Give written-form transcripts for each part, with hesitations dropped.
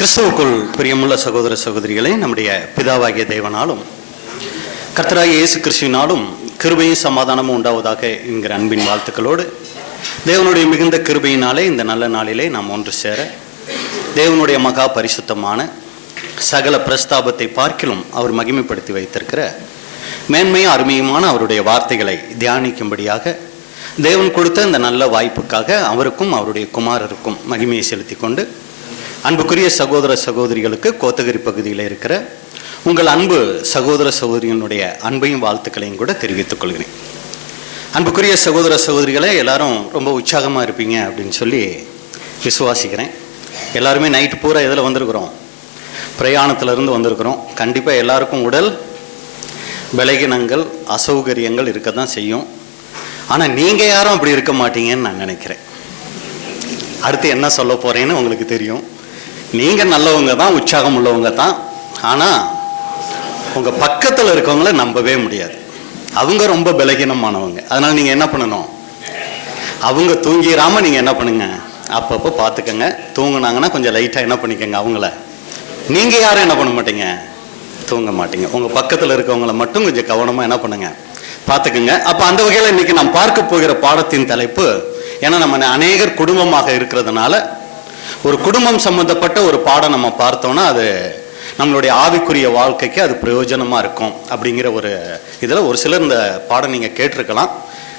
கிறிஸ்துவுக்குள் பிரியமுள்ள சகோதர சகோதரிகளே, நம்முடைய பிதாவாகிய தேவனாலும் கர்த்தராகிய இயேசு கிறிஸ்துவினாலும் கிருபையும் சமாதானமும் உண்டாவதாக என்கிற அன்பின் வாழ்த்துக்களோடு தேவனுடைய மிகுந்த கிருபையினாலே இந்த நல்ல நாளிலே நாம் ஒன்று சேர தேவனுடைய மகா பரிசுத்தமான சகல பிரஸ்தாபத்தை பார்க்கிலும் அவர் மகிமைப்படுத்தி வைத்திருக்கிற மேன்மையும் அருமையுமான அவருடைய வார்த்தைகளை தியானிக்கும்படியாக தேவன் கொடுத்த இந்த நல்ல வாய்ப்புக்காக அவருக்கும் அவருடைய குமாரருக்கும் மகிமையை செலுத்தி கொண்டு அன்புக்குரிய சகோதர சகோதரிகளுக்கு கோத்தகிரி பகுதியில் இருக்கிற உங்கள் அன்பு சகோதர சகோதரியினுடைய அன்பையும் வாழ்த்துக்களையும் கூட தெரிவித்துக் கொள்கிறேன். அன்புக்குரிய சகோதர சகோதரிகளே, எல்லாரும் ரொம்ப உற்சாகமாக இருப்பீங்க அப்படின்னு சொல்லி விசுவாசிக்கிறேன். எல்லாருமே நைட்டு பூரா இதில் வந்திருக்கிறோம், பிரயாணத்திலிருந்து வந்திருக்கிறோம். கண்டிப்பாக எல்லாருக்கும் உடல் பலகீனங்கள் அசௌகரியங்கள் இருக்க தான் செய்யும். ஆனால் நீங்கள் யாரும் அப்படி இருக்க மாட்டீங்கன்னு நான் நினைக்கிறேன். அடுத்து என்ன சொல்ல போகிறேன்னு உங்களுக்கு தெரியும். நீங்கள் நல்லவங்க தான், உற்சாகம் உள்ளவங்க தான். ஆனால் உங்கள் பக்கத்தில் இருக்கவங்கள நம்பவே முடியாது. அவங்க ரொம்ப பலகீனமானவங்க. அதனால் நீங்கள் என்ன பண்ணணும், அவங்க தூங்கிடாமல் நீங்கள் என்ன பண்ணுங்க, அப்பப்போ பார்த்துக்கங்க. தூங்குனாங்கன்னா கொஞ்சம் லைட்டாக என்ன பண்ணிக்கங்க அவங்கள. நீங்கள் யாரும் என்ன பண்ண மாட்டீங்க, தூங்க மாட்டீங்க. உங்கள் பக்கத்தில் இருக்கவங்கள மட்டும் கொஞ்சம் கவனமாக என்ன பண்ணுங்க, பார்த்துக்குங்க. அப்போ அந்த வகையில் இன்றைக்கி நாம் பார்க்க போகிற பாடத்தின் தலைப்பு, ஏன்னா நம்ம அநேகர் குடும்பமாக இருக்கிறதுனால ஒரு குடும்பம் சம்பந்தப்பட்ட ஒரு பாடம் நம்ம பார்த்தோன்னா அது நம்மளுடைய ஆவிக்குரிய வாழ்க்கைக்கு அது பிரயோஜனமாக இருக்கும் அப்படிங்கிற ஒரு இதில் ஒரு சிலர் இந்த பாடம் நீங்கள் கேட்டிருக்கலாம்.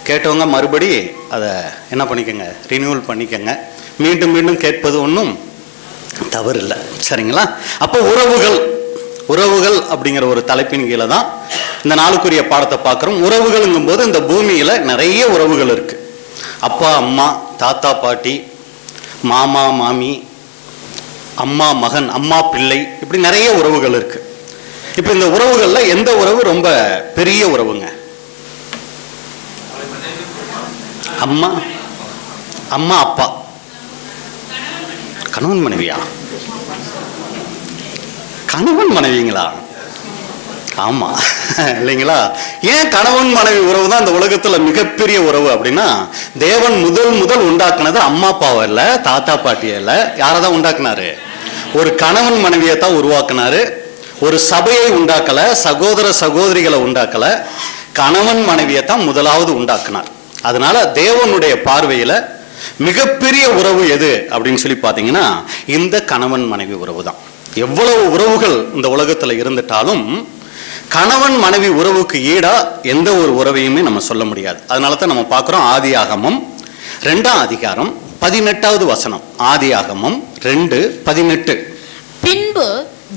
கேட்டவங்க மறுபடி அதை என்ன பண்ணிக்கோங்க, ரினியூவல் பண்ணிக்கோங்க. மீண்டும் மீண்டும் கேட்பது ஒன்றும் தவறு இல்லை, சரிங்களா? அப்போ உறவுகள் அப்படிங்கிற ஒரு தலைப்பின் கீழே தான் இந்த நாளுக்குரிய பாடத்தை பார்க்குறோம். உறவுகள்ங்கும் போது இந்த பூமியில் நிறைய உறவுகள் இருக்குது. அப்பா அம்மா, தாத்தா பாட்டி, மாமா மாமி, அம்மா மகன், அம்மா பிள்ளை, இப்படி நிறைய உறவுகள் இருக்கு. இப்போ இந்த உறவுகளில் எந்த உறவு ரொம்ப பெரிய உறவுங்க? அம்மா அம்மா அப்பா, கணவன் மனைவியா? கணவன் மனைவிங்களா? ஆமா, இல்லைங்களா? ஏன் கணவன் மனைவி உறவு தான் இந்த உலகத்துல மிகப்பெரிய உறவு அப்படின்னா, தேவன் முதல் உண்டாக்குனது அம்மா அப்பாவை இல்ல, தாத்தா பாட்டியை இல்ல, யாரதான் உண்டாக்குனாரு? ஒரு கணவன் மனைவியை தான் உருவாக்குனாரு. ஒரு சபையை உண்டாக்கல, சகோதர சகோதரிகளை உண்டாக்கல, கணவன் மனைவியை தான் முதலாவது உண்டாக்குனார். அதனால தேவனுடைய பார்வையில மிகப்பெரிய உறவு எது அப்படின்னு சொல்லி பாத்தீங்கன்னா இந்த கணவன் மனைவி உறவு தான். எவ்வளவு உறவுகள் இந்த உலகத்துல இருந்துட்டாலும் கணவன் மனைவி உறவுக்கு ஈடா எந்த ஒரு உறவையுமே நம்ம சொல்ல முடியாது. அதனால தான் நம்ம பார்க்கிறோம் ஆதியாகமம் 2ஆம் அதிகாரம் 18வது வசனம். ஆதியாகமம் 2:18. பின்பு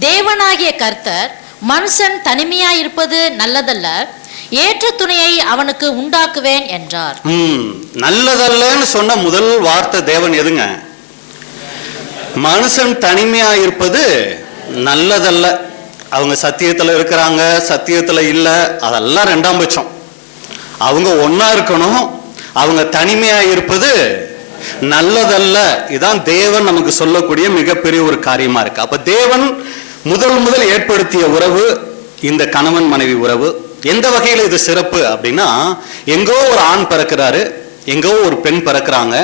தேவனாகிய கர்த்தர், மனுஷன் தனிமையாயிருப்பது நல்லதல்ல, ஏற்ற துணையை அவனுக்கு உண்டாக்குவேன் என்றார். நல்லதல்லன்னு சொன்ன முதல் வார்த்தை தேவன் எதுங்க? மனுஷன் தனிமையாயிருப்பது நல்லதல்ல. அவங்க சத்தியத்தில் இருக்கிறாங்க, சத்தியத்தில் இல்லை, அதெல்லாம் 2ஆம் பட்சம். அவங்க ஒன்னா இருக்கணும், அவங்க தனிமையா இருப்பது நல்லதல்ல. இதான் தேவன் நமக்கு சொல்லக்கூடிய மிகப்பெரிய ஒரு காரியமா இருக்கு. அப்ப தேவன் முதல் ஏற்படுத்திய உறவு இந்த கணவன் மனைவி உறவு. எந்த வகையில் இது சிறப்பு அப்படின்னா, எங்கோ ஒரு ஆண் பிறக்கிறாரு, எங்கோ ஒரு பெண் பிறக்கிறாங்க.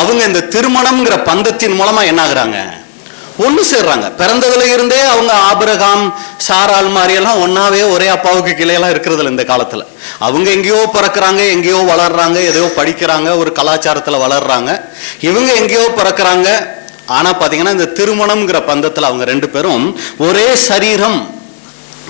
அவங்க இந்த திருமணம்ங்கிற பந்தத்தின் மூலமா என்ன ஆகுறாங்க, ஒன்று சேர்றாங்க. பிறந்ததுல இருந்தே அவங்க ஆபிரகாம் சாரால் மாதிரியெல்லாம் ஒன்னாவே ஒரே அப்பாவுக்கு கிளையெல்லாம் இருக்கிறதுல இந்த காலத்துல. அவங்க எங்கேயோ பிறக்கிறாங்க, எங்கேயோ வளர்றாங்க, எதையோ படிக்கிறாங்க, ஒரு கலாச்சாரத்துல வளர்றாங்க. இவங்க எங்கேயோ பிறக்கிறாங்க. ஆனா பாத்தீங்கன்னா இந்த திருமணம்ங்கிற பந்தத்துல அவங்க 2 பேரும் ஒரே சரீரம்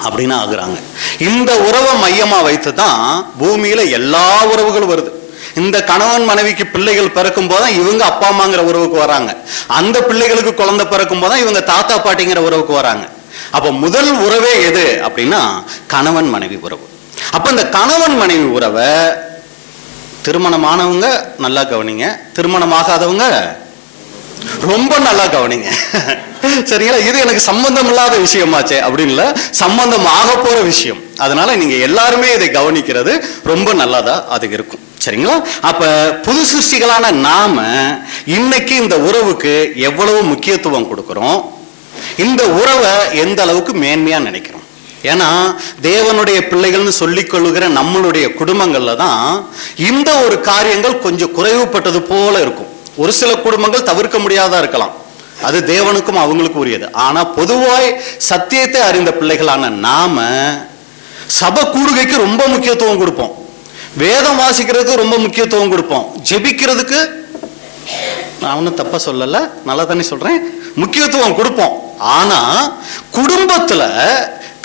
அப்படின்னு ஆகுறாங்க. இந்த உறவை மையமா வைத்து தான் பூமியில எல்லா உறவுகளும் வருது. இந்த கணவன் மனைவிக்கு பிள்ளைகள் பிறக்கும் போதுதான் இவங்க அப்பா அம்மாங்கிற உறவுக்கு வராங்க. அந்த பிள்ளைகளுக்கு குழந்தை பிறக்கும் போதுதான் இவங்க தாத்தா பாட்டிங்கிற உறவுக்கு வராங்க. அப்ப முதல் உறவே எது அப்படின்னா கணவன் மனைவி உறவு. அப்ப இந்த கணவன் மனைவி உறவை திருமணமானவங்க நல்லா கவனிங்க, திருமணமாகாதவங்க ரொம்ப நல்லா கவனிங்க, சரிங்களா? இது எனக்கு சம்பந்தம் இல்லாத விஷயமாச்சே அப்படின்னு சம்பந்தம் ஆக போற விஷயம். அதனால நீங்க எல்லாருமே இதை கவனிக்கிறது ரொம்ப நல்லதா அது இருக்கும், சரிங்களா? அப்ப புது சிருஷ்டிகளான நாம இன்னைக்கு இந்த உறவுக்கு எவ்வளவு முக்கியத்துவம் கொடுக்கிறோம், இந்த உறவை எந்த அளவுக்கு மேன்மையா நினைக்கிறோம். ஏன்னா தேவனுடைய பிள்ளைகள்னு சொல்லிக் கொள்ளுகிற நம்மளுடைய குடும்பங்கள்ல தான் இந்த ஒரு காரியங்கள் கொஞ்சம் குறைவுபட்டது போல இருக்கும். ஒரு சில குடும்பங்கள் தவிர்க்க முடியாதா இருக்கலாம். அது தேவனுக்கும் அவங்களுக்கும் உரியது. ஆனா பொதுவாய் சத்தியத்தை அறிந்த பிள்ளைகளான நாம சபை கூடுகைக்கு ரொம்ப முக்கியத்துவம் கொடுப்போம், வேதம் வாசிக்கிறதுக்கு ரொம்ப முக்கியத்துவம் கொடுப்போம், ஜெபிக்கிறதுக்கு நான் ஒன்றும் தப்பா சொல்லல, நல்லா தானே சொல்றேன், முக்கியத்துவம் கொடுப்போம். ஆனா குடும்பத்துல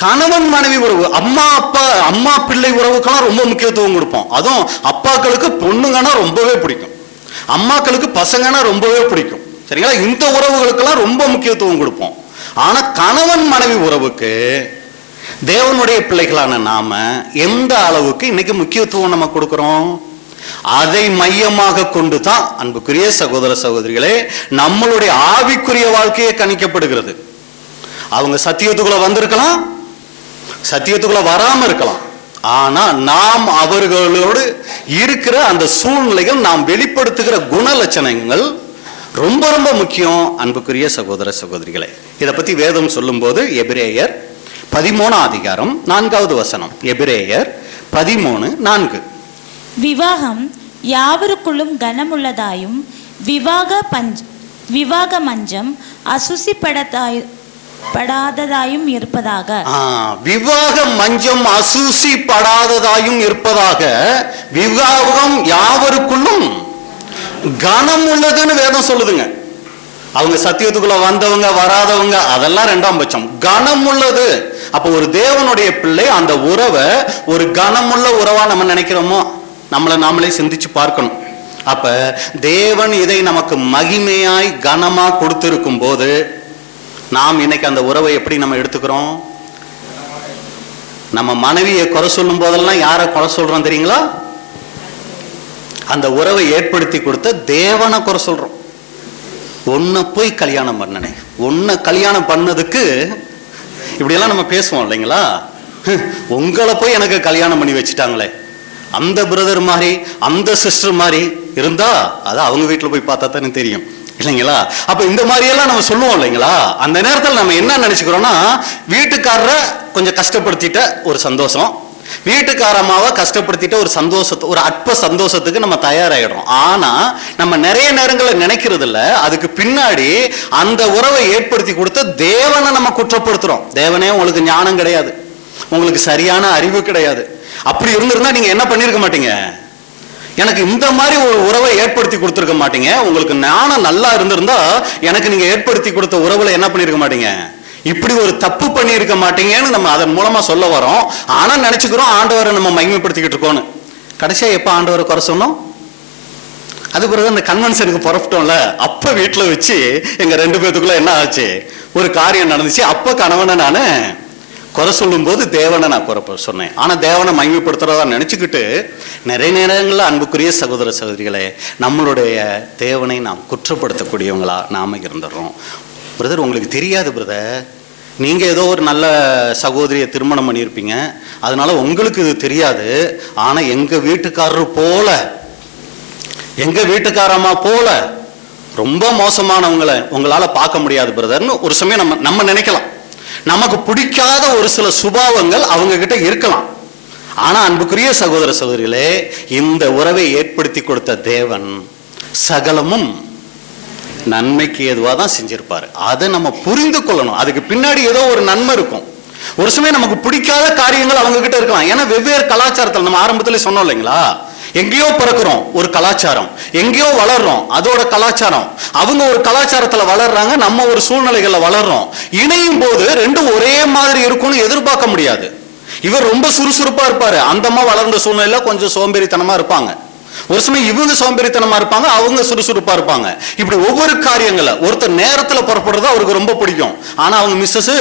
கணவன் மனைவி உறவு, அம்மா பிள்ளை உறவுக்கெல்லாம் ரொம்ப முக்கியத்துவம் கொடுப்போம். அதுவும் அப்பாக்களுக்கு பொண்ணுங்கன்னா ரொம்பவே பிடிக்கும், அம்மாக்களுக்கு பசங்கன்னா ரொம்பவே பிடிக்கும், சரிங்களா? இந்த உறவுகளுக்கெல்லாம் ரொம்ப முக்கியத்துவம் கொடுப்போம். ஆனா கணவன் மனைவி உறவுக்கு தேவனுடைய பிள்ளைகளான நாம எந்த அளவுக்கு இன்னைக்கு முக்கியத்துவம் நம்ம கொடுக்கிறோம்? அதை மையமாக கொண்டு தான் அன்புக்குரிய சகோதர சகோதரிகளே நம்மளுடைய ஆவிக்குரிய வாழ்க்கையே கணிக்கப்படுகிறது. அவங்க சத்தியத்துக்குள்ள வந்திருக்கலாம், சத்தியத்துக்குள்ள வராம இருக்கலாம், ஆனா நாம் அவர்களோடு இருக்கிற அந்த சூழ்நிலைகள், நாம் வெளிப்படுத்துகிற குணலட்சணங்கள் ரொம்ப ரொம்ப முக்கியம் அன்புக்குரிய சகோதர சகோதரிகளே. இதை பத்தி வேதம் சொல்லும் போது எபிரேயர் 13:4 எபிரேயர் 13:4 விவாகம் யாவருக்குள்ளும் கனமுள்ளதாயும் விவாக மஞ்சம் அசூசிப்படாததாயும் இருப்பதாக. விவாக மஞ்சம் அசூசிப்படாததாயும் இருப்பதாக. விவாகம் யாவருக்குள்ளும் கனம் உள்ளதுன்னு வேதம் சொல்லுதுங்க. அவங்க சத்தியத்துக்குள்ள வந்தவங்க வராதவங்க அதெல்லாம் ரெண்டாம் பட்சம், கனம் உள்ளது. அப்போ ஒரு தேவனுடைய பிள்ளை அந்த உறவை ஒரு கனமுள்ள உறவா நம்ம நினைக்கிறோமோ? நம்மளை நாமளே சிந்திச்சு பார்க்கணும். அப்ப தேவன் இதை நமக்கு மகிமையாய் கனமா கொடுத்திருக்கும் போது நாம் இன்னைக்கு அந்த உறவை எப்படி நம்ம எடுத்துக்கிறோம்? நம்ம மனைவியை குறை சொல்லும் போதெல்லாம் யாரை குறை சொல்றோம் தெரியுங்களா? அந்த உறவை ஏற்படுத்தி கொடுத்த தேவனை குறை சொல்றோம். உன்னை போய் கல்யாணம் பண்ணனே, உன்னை கல்யாணம் பண்ணதுக்கு இப்படியெல்லாம் நம்ம பேசுவோம் இல்லைங்களா? உங்களை போய் எனக்கு கல்யாணம் பண்ணி வச்சுட்டாங்களே, அந்த பிரதர் மாதிரி அந்த சிஸ்டர் மாதிரி இருந்தா அது அவங்க வீட்டில் போய் பார்த்தா தானே தெரியும் இல்லைங்களா? அப்ப இந்த மாதிரி எல்லாம் நம்ம சொல்லுவோம் இல்லைங்களா? அந்த நேரத்தில் நம்ம என்ன நினைச்சுக்கிறோம்னா, வீட்டுக்காரரை கொஞ்சம் கஷ்டப்படுத்திட்ட ஒரு சந்தோஷம், வீட்டுக்காரமாவை கஷ்டப்படுத்திட்ட ஒரு சந்தோஷத்தை, ஒரு அற்ப சந்தோஷத்துக்கு நம்ம தயாராகிடுறோம். ஆனா நம்ம நிறைய நேரங்களில் நினைக்கிறது இல்லை, அதுக்கு பின்னாடி அந்த உறவை ஏற்படுத்தி கொடுத்த தேவனை நம்ம குற்றப்படுத்துறோம். தேவனே உங்களுக்கு ஞானம் கிடையாது, உங்களுக்கு சரியான அறிவு கிடையாது, அப்படி இருந்திருந்தா நீங்க என்ன பண்ணிருக்க மாட்டீங்க, எனக்கு இந்த மாதிரி ஒரு உறவை ஏற்படுத்தி கொடுத்துருக்க மாட்டீங்க, உங்களுக்கு ஞானம் நல்லா இருந்திருந்தா எனக்கு நீங்க ஏற்படுத்தி கொடுத்த உறவுல என்ன பண்ணிருக்க மாட்டீங்க, இப்படி ஒரு தப்பு பண்ணி இருக்க மாட்டீங்கன்னு நம்ம அதன் மூலமா சொல்ல வரோம். ஆனா நினைச்சுக்கிறோம் ஆண்டவரை நம்ம மகிமைப்படுத்திக்கிட்டு இருக்கோம்னு. கடைசியா எப்ப ஆண்டவரை குறை சொன்னோம்? அது பிறகு அந்த கன்வென்ஷனுக்கு புறப்பட்டோம்ல, அப்ப வீட்டுல வச்சு எங்க 2 பேத்துக்குள்ள என்ன ஆச்சு, ஒரு காரியம் நடந்துச்சு. அப்ப கணவனை நானு குறை சொல்லும் போது தேவனை நான் குறை சொன்னேன். ஆனா தேவனை மகிமைப்படுத்துறதா நினைச்சுக்கிட்டு நிறைய நேரங்களில் அன்புக்குரிய சகோதர சகோதரிகளே நம்மளுடைய தேவனை நாம் குற்றப்படுத்தக்கூடியவங்களா நாம இருந்துடுறோம். பிரதர் உங்களுக்கு தெரியாது பிரதர், நீங்க ஏதோ ஒரு நல்ல சகோதரியை திருமணம் பண்ணியிருப்பீங்க, அதனால உங்களுக்கு இது தெரியாது. ஆனா எங்க வீட்டுக்காரரு போல, எங்க வீட்டுக்காரம்மா போல ரொம்ப மோசமானவங்களை உங்களால பார்க்க முடியாது பிரதர்னு ஒரு சமயம் நம்ம நினைக்கலாம். நமக்கு பிடிக்காத ஒரு சில சுபாவங்கள் அவங்க கிட்ட இருக்கலாம். ஆனா அன்புக்குரிய சகோதர சகோதரிகளே, இந்த உறவை ஏற்படுத்தி கொடுத்த தேவன் சகலமும் நன்மைக்கு ஏதுவாக தான் செஞ்சிருப்பாரு. அதை நம்ம புரிந்து கொள்ளணும். அதுக்கு பின்னாடி ஏதோ ஒரு நன்மை இருக்கும். ஒரு சமயம் நமக்கு பிடிக்காத காரியங்கள் அவங்க கிட்ட இருக்கலாம். ஏன்னா வெவ்வேறு கலாச்சாரத்தில் நம்ம ஆரம்பத்துல சொன்னோம் இல்லைங்களா, எங்கேயோ பிறக்கிறோம் ஒரு கலாச்சாரம், எங்கேயோ வளர்றோம் அதோட கலாச்சாரம், அவங்க ஒரு கலாச்சாரத்துல வளர்றாங்க, நம்ம ஒரு சூழ்நிலைகள்ல வளர்றோம். இணையும் போது ரெண்டும் ஒரே மாதிரி இருக்கும்னு எதிர்பார்க்க முடியாது. இவர் ரொம்ப சுறுசுறுப்பா இருப்பாரு, அந்த அம்மா வளர்ந்த சூழ்நிலையில கொஞ்சம் சோம்பேறித்தனமா இருப்பாங்க. ஒரு சமயம் இவங்க சோம்பேறித்தனமா இருப்பாங்க, அவங்க சுறுசுறுப்பா இருப்பாங்க. இப்படி ஒவ்வொரு காரியங்கள ஒருத்தர் நேரத்துல புறப்படுறது அவருக்கு ரொம்ப பிடிக்கும், ஆனா அவங்க மிஸ்ஸஸ்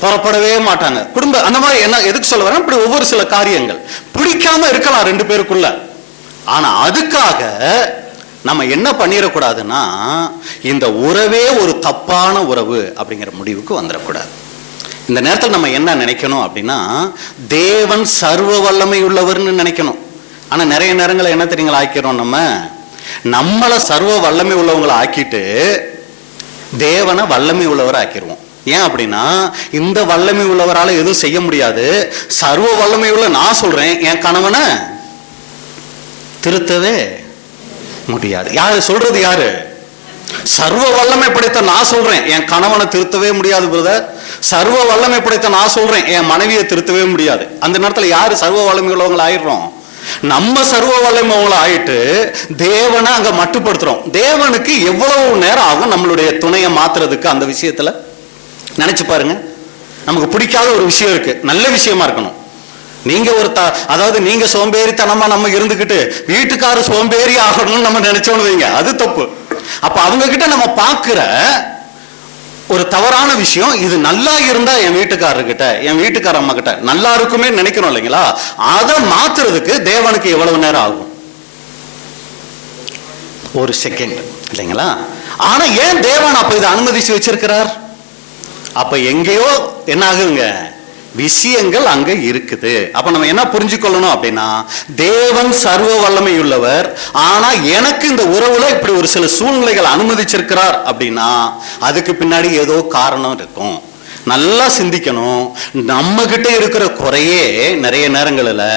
புறப்படவே மாட்டாங்க. குடும்ப அந்த மாதிரி என்ன எதுக்கு சொல்ல வரேன், இப்படி ஒவ்வொரு சில காரியங்கள் பிடிக்காம இருக்கலாம் 2 பேருக்குள்ள. ஆனா அதுக்காக நம்ம என்ன பண்ணிடக்கூடாதுன்னா, இந்த உறவே ஒரு தப்பான உறவு அப்படிங்கிற முடிவுக்கு வந்துடக்கூடாது. இந்த நேரத்தில் நம்ம என்ன நினைக்கணும் அப்படின்னா, தேவன் சர்வ வல்லமை உள்ளவர்னு நினைக்கணும். ஆனா நிறைய நேரங்களை என்ன தெரியுங்களா ஆக்கிறோம், நம்மளை சர்வ வல்லமை உள்ளவங்களை ஆக்கிட்டு தேவனை வல்லமை உள்ளவரை ஆக்கிடுவோம். ஏன் அப்படின்னா, இந்த வல்லமை உள்ளவரால் எதுவும் செய்ய முடியாது, சர்வ வல்லமை உள்ள நான் சொல்றேன் என் கணவனை திருத்தவே முடியாது. யாரு சொல்றது? யாரு? சர்வ வல்லமை படைத்த நான் சொல்றேன் என் கணவனை திருத்தவே முடியாது பிரதர். சர்வ வல்லமை படைத்த நான் சொல்றேன் என் மனைவியை திருத்தவே முடியாது. அந்த நேரத்தில் யாரு சர்வ வல்லமை உள்ளவங்களை ஆயிடுறோம்? நம்ம சர்வ வல்லமை ஆயிட்டு தேவனை அங்க மட்டுப்படுத்துறோம். தேவனுக்கு எவ்வளவு நேரம் ஆகும் நம்மளுடைய துணையை மாத்துறதுக்கு? அந்த விஷயத்துல நினைச்சு பாருங்க. நமக்கு பிடிக்காத ஒரு விஷயம் இருக்கு, நல்ல விஷயமா இருக்கணும். நீங்க ஒரு அதாவது நீங்க சோம்பேறித்தனமா நம்ம இருந்துகிட்டு வீட்டுக்கார சோம்பேறி ஆகணும்னு நம்ம நினைச்சோன்னு வைங்க, அது தப்பு. அப்ப அவங்க கிட்ட நம்ம பாக்குற ஒரு தவறான விஷயம், இது நல்லா இருந்தா என் வீட்டுக்காரர்கிட்ட என் வீட்டுக்கார அம்மா கிட்ட நல்லா இருக்குமே நினைக்கிறோம் இல்லைங்களா? அதை மாத்துறதுக்கு தேவனுக்கு எவ்வளவு நேரம் ஆகும்? ஒரு செகண்ட் இல்லைங்களா? ஆனா ஏன் தேவன் அப்ப இதை அனுமதிச்சு வச்சிருக்கிறார்? அப்ப எங்கேயோ என்ன ஆகுங்க, விஷயங்கள் அங்க இருக்குது. அப்ப நம்ம என்ன புரிஞ்சுக்கொள்ளணும் அப்படின்னா, தேவன் சர்வ வல்லமை உள்ளவர். ஆனா எனக்கு இந்த உறவுல இப்படி ஒரு சில சூழ்நிலைகள் அனுமதிச்சிருக்கிறார் அப்படின்னா அதுக்கு பின்னாடி ஏதோ காரணம் இருக்கும். நல்லா சிந்திக்கணும். நம்ம கிட்ட இருக்கிற குறையே நிறைய நேரங்களில்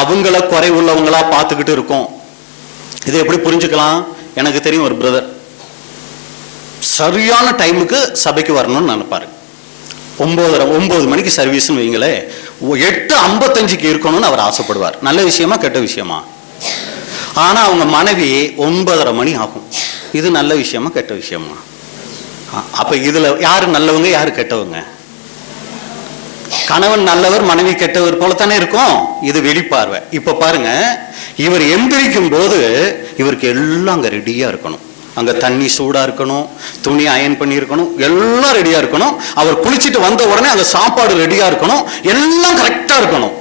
அவங்கள குறை உள்ளவங்களா பார்த்துக்கிட்டு இருக்கோம். இதை எப்படி புரிஞ்சுக்கலாம்? எனக்கு தெரியும் ஒரு பிரதர் சரியான டைமுக்கு சபைக்கு வரணும்னு நினைப்பாரு. 9 மணிக்கு சர்வீஸ்ன்னு வைங்களே, 8:55 இருக்கணும்னு அவர் ஆசைப்படுவார். நல்ல விஷயமா கெட்ட விஷயமா? ஆனா அவங்க மனைவி 9:30 மணி ஆகும். இது நல்ல விஷயமா கெட்ட விஷயமா? அப்ப இதுல யாரு நல்லவங்க யாரு கெட்டவங்க? கணவன் நல்லவர் மனைவி கெட்டவர் போலத்தானே இருக்கும். இது வெளிப்பார்வை. இப்ப பாருங்க, இவர் எந்திரிக்கும் போது இவருக்கு எல்லாம் அங்க ரெடியா இருக்கணும். அங்க தண்ணி சூடா இருக்கணும், துணி அயன் பண்ணி இருக்கணும், எல்லாம் ரெடியா இருக்கணும். அவர் குளிச்சுட்டு வந்த உடனே அங்க சாப்பாடு ரெடியா இருக்கணும், எல்லாம் கரெக்டா இருக்கணும்.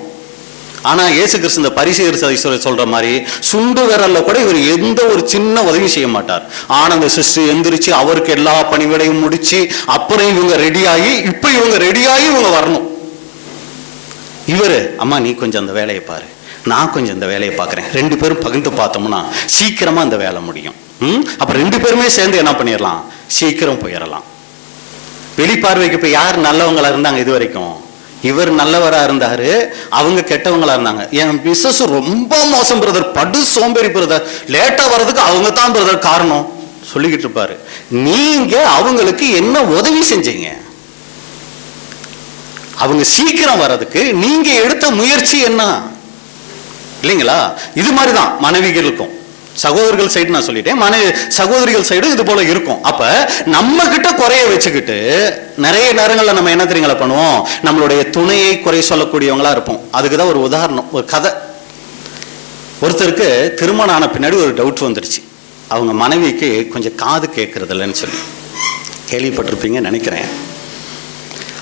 ஆனா இயேசு கிறிஸ்து இந்த பரிசேயர் சொல்ற மாதிரி சுண்டு விரல்ல கூட இவர் எந்த ஒரு சின்ன உதவி செய்ய மாட்டார். ஆனா அந்த சிஸ்டர் எந்திரிச்சு அவருக்கு எல்லா பணிவிடையும் முடிச்சு அப்புறம் இவங்க ரெடியாகி இப்ப இவங்க ரெடியாகி இவங்க வரணும். இவரு அம்மா நீ கொஞ்சம் அந்த வேலையை பாரு, நான் கொஞ்சம் இந்த வேலையை பார்க்குறேன், 2 பேரும் பகிர்ந்து பார்த்தோம்னா சீக்கிரமா அந்த வேலை முடியும். அப்ப 2 பேருமே சேர்ந்து என்ன பண்ணிடலாம், சீக்கிரம் போயிடலாம். வெளிப்பார்வைக்கு இப்ப யார் நல்லவங்களா இருந்தாங்க இது வரைக்கும்? இவர் நல்லவரா இருந்தாரு, அவங்க கெட்டவங்களா இருந்தாங்க. என் பிசினஸ் ரொம்ப மோசம் பிரதர், படு சோம்பேறி பிரதர், லேட்டா வர்றதுக்கு அவங்க தான் பிரதர் காரணம் சொல்லிக்கிட்டு இருப்பாரு. நீங்க அவங்களுக்கு என்ன உதவி செஞ்சீங்க? அவங்க சீக்கிரம் வர்றதுக்கு நீங்க எடுத்த முயற்சி என்ன? இல்லைங்களா? இது மாதிரிதான் மனைவிகளுக்கும். சகோதரர்கள் சைடு நான் சொல்லிட்டேன், சகோதரிகள் சைடு இது போல இருக்கும். அப்ப நம்ம கிட்ட குறைய வச்சுக்கிட்டு நிறைய நேரங்கள்ல நம்ம என்ன தெரியுங்களா பண்ணுவோம், நம்மளுடைய துணையை குறை சொல்லக்கூடியவங்களா இருப்போம். அதுக்குதான் ஒரு உதாரணம், ஒரு கதை. ஒருத்தருக்கு திருமணம் ஆன பின்னாடி ஒரு டவுட் வந்துருச்சு. அவங்க மனைவிக்கு கொஞ்சம் காது கேட்கறது இல்லைன்னு சொல்லி கேள்விப்பட்டிருப்பீங்கன்னு நினைக்கிறேன்.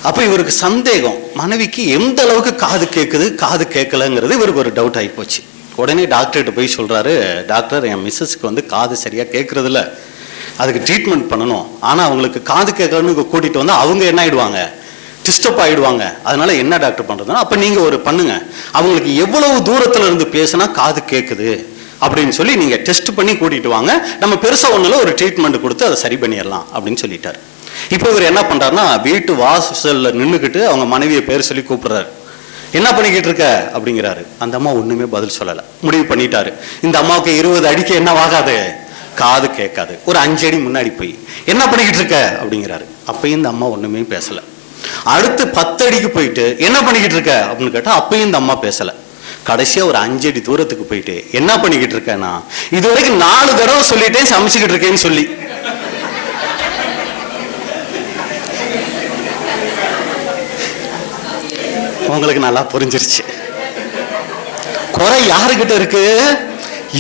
அப்ப இவருக்கு சந்தேகம், மனைவிக்கு எந்த அளவுக்கு காது கேட்குது காது கேட்கலங்கிறது இவருக்கு ஒரு டவுட் ஆகி போச்சு. உடனே டாக்டர்கிட்ட போய் சொல்றாரு, டாக்டர் என் மிஸ்ஸஸ்க்கு வந்து காது சரியா கேட்கறது இல்லை, அதுக்கு ட்ரீட்மெண்ட் பண்ணணும். ஆனா அவங்களுக்கு காது கேட்கலன்னு கூட்டிட்டு வந்து அவங்க என்ன ஆயிடுவாங்க, டிஸ்டர்ப் ஆயிடுவாங்க. அதனால என்ன டாக்டர் பண்றதுன்னா, அப்ப நீங்க ஒரு பண்ணுங்க, அவங்களுக்கு எவ்வளவு தூரத்துல இருந்து பேசினா காது கேட்குது அப்படின்னு சொல்லி நீங்க டெஸ்ட் பண்ணி கூட்டிட்டு வாங்க, நம்ம பெருசா ஒண்ணுல ஒரு ட்ரீட்மெண்ட் கொடுத்து அதை சரி பண்ணிடலாம் அப்படின்னு சொல்லிட்டாரு. இப்போ இவர் என்ன பண்றாருன்னா, வீட்டு வாசல்ல நின்றுக்கிட்டு அவங்க மனைவியை பேர் சொல்லி கூப்பிடுறாரு. என்ன பண்ணிக்கிட்டு இருக்க அப்படிங்கிறாரு. அந்த அம்மா ஒண்ணுமே பதில் சொல்லல. முடிவு பண்ணிட்டாரு, இந்த அம்மாவுக்கு 20 அடிக்க என்ன ஆகாது, காது கேட்காது. ஒரு 5 அடி முன்னாடி போய் என்ன பண்ணிக்கிட்டு இருக்க அப்படிங்கிறாரு. அப்பயும் இந்த அம்மா ஒண்ணுமே பேசல. அடுத்து 10 அடிக்கு போயிட்டு என்ன பண்ணிக்கிட்டு இருக்க அப்படின்னு கேட்டா அப்பயும் இந்த அம்மா பேசல. கடைசியா ஒரு 5 அடி தூரத்துக்கு போயிட்டு என்ன பண்ணிக்கிட்டு இருக்கேன்னா, இது வரைக்கும் 4 தடவை சொல்லிட்டேன் சமைச்சுக்கிட்டு இருக்கேன்னு சொல்லி. உங்களுக்கு நல்லா புரிஞ்சிருச்சு. குறை யாருகிட்ட இருக்கு,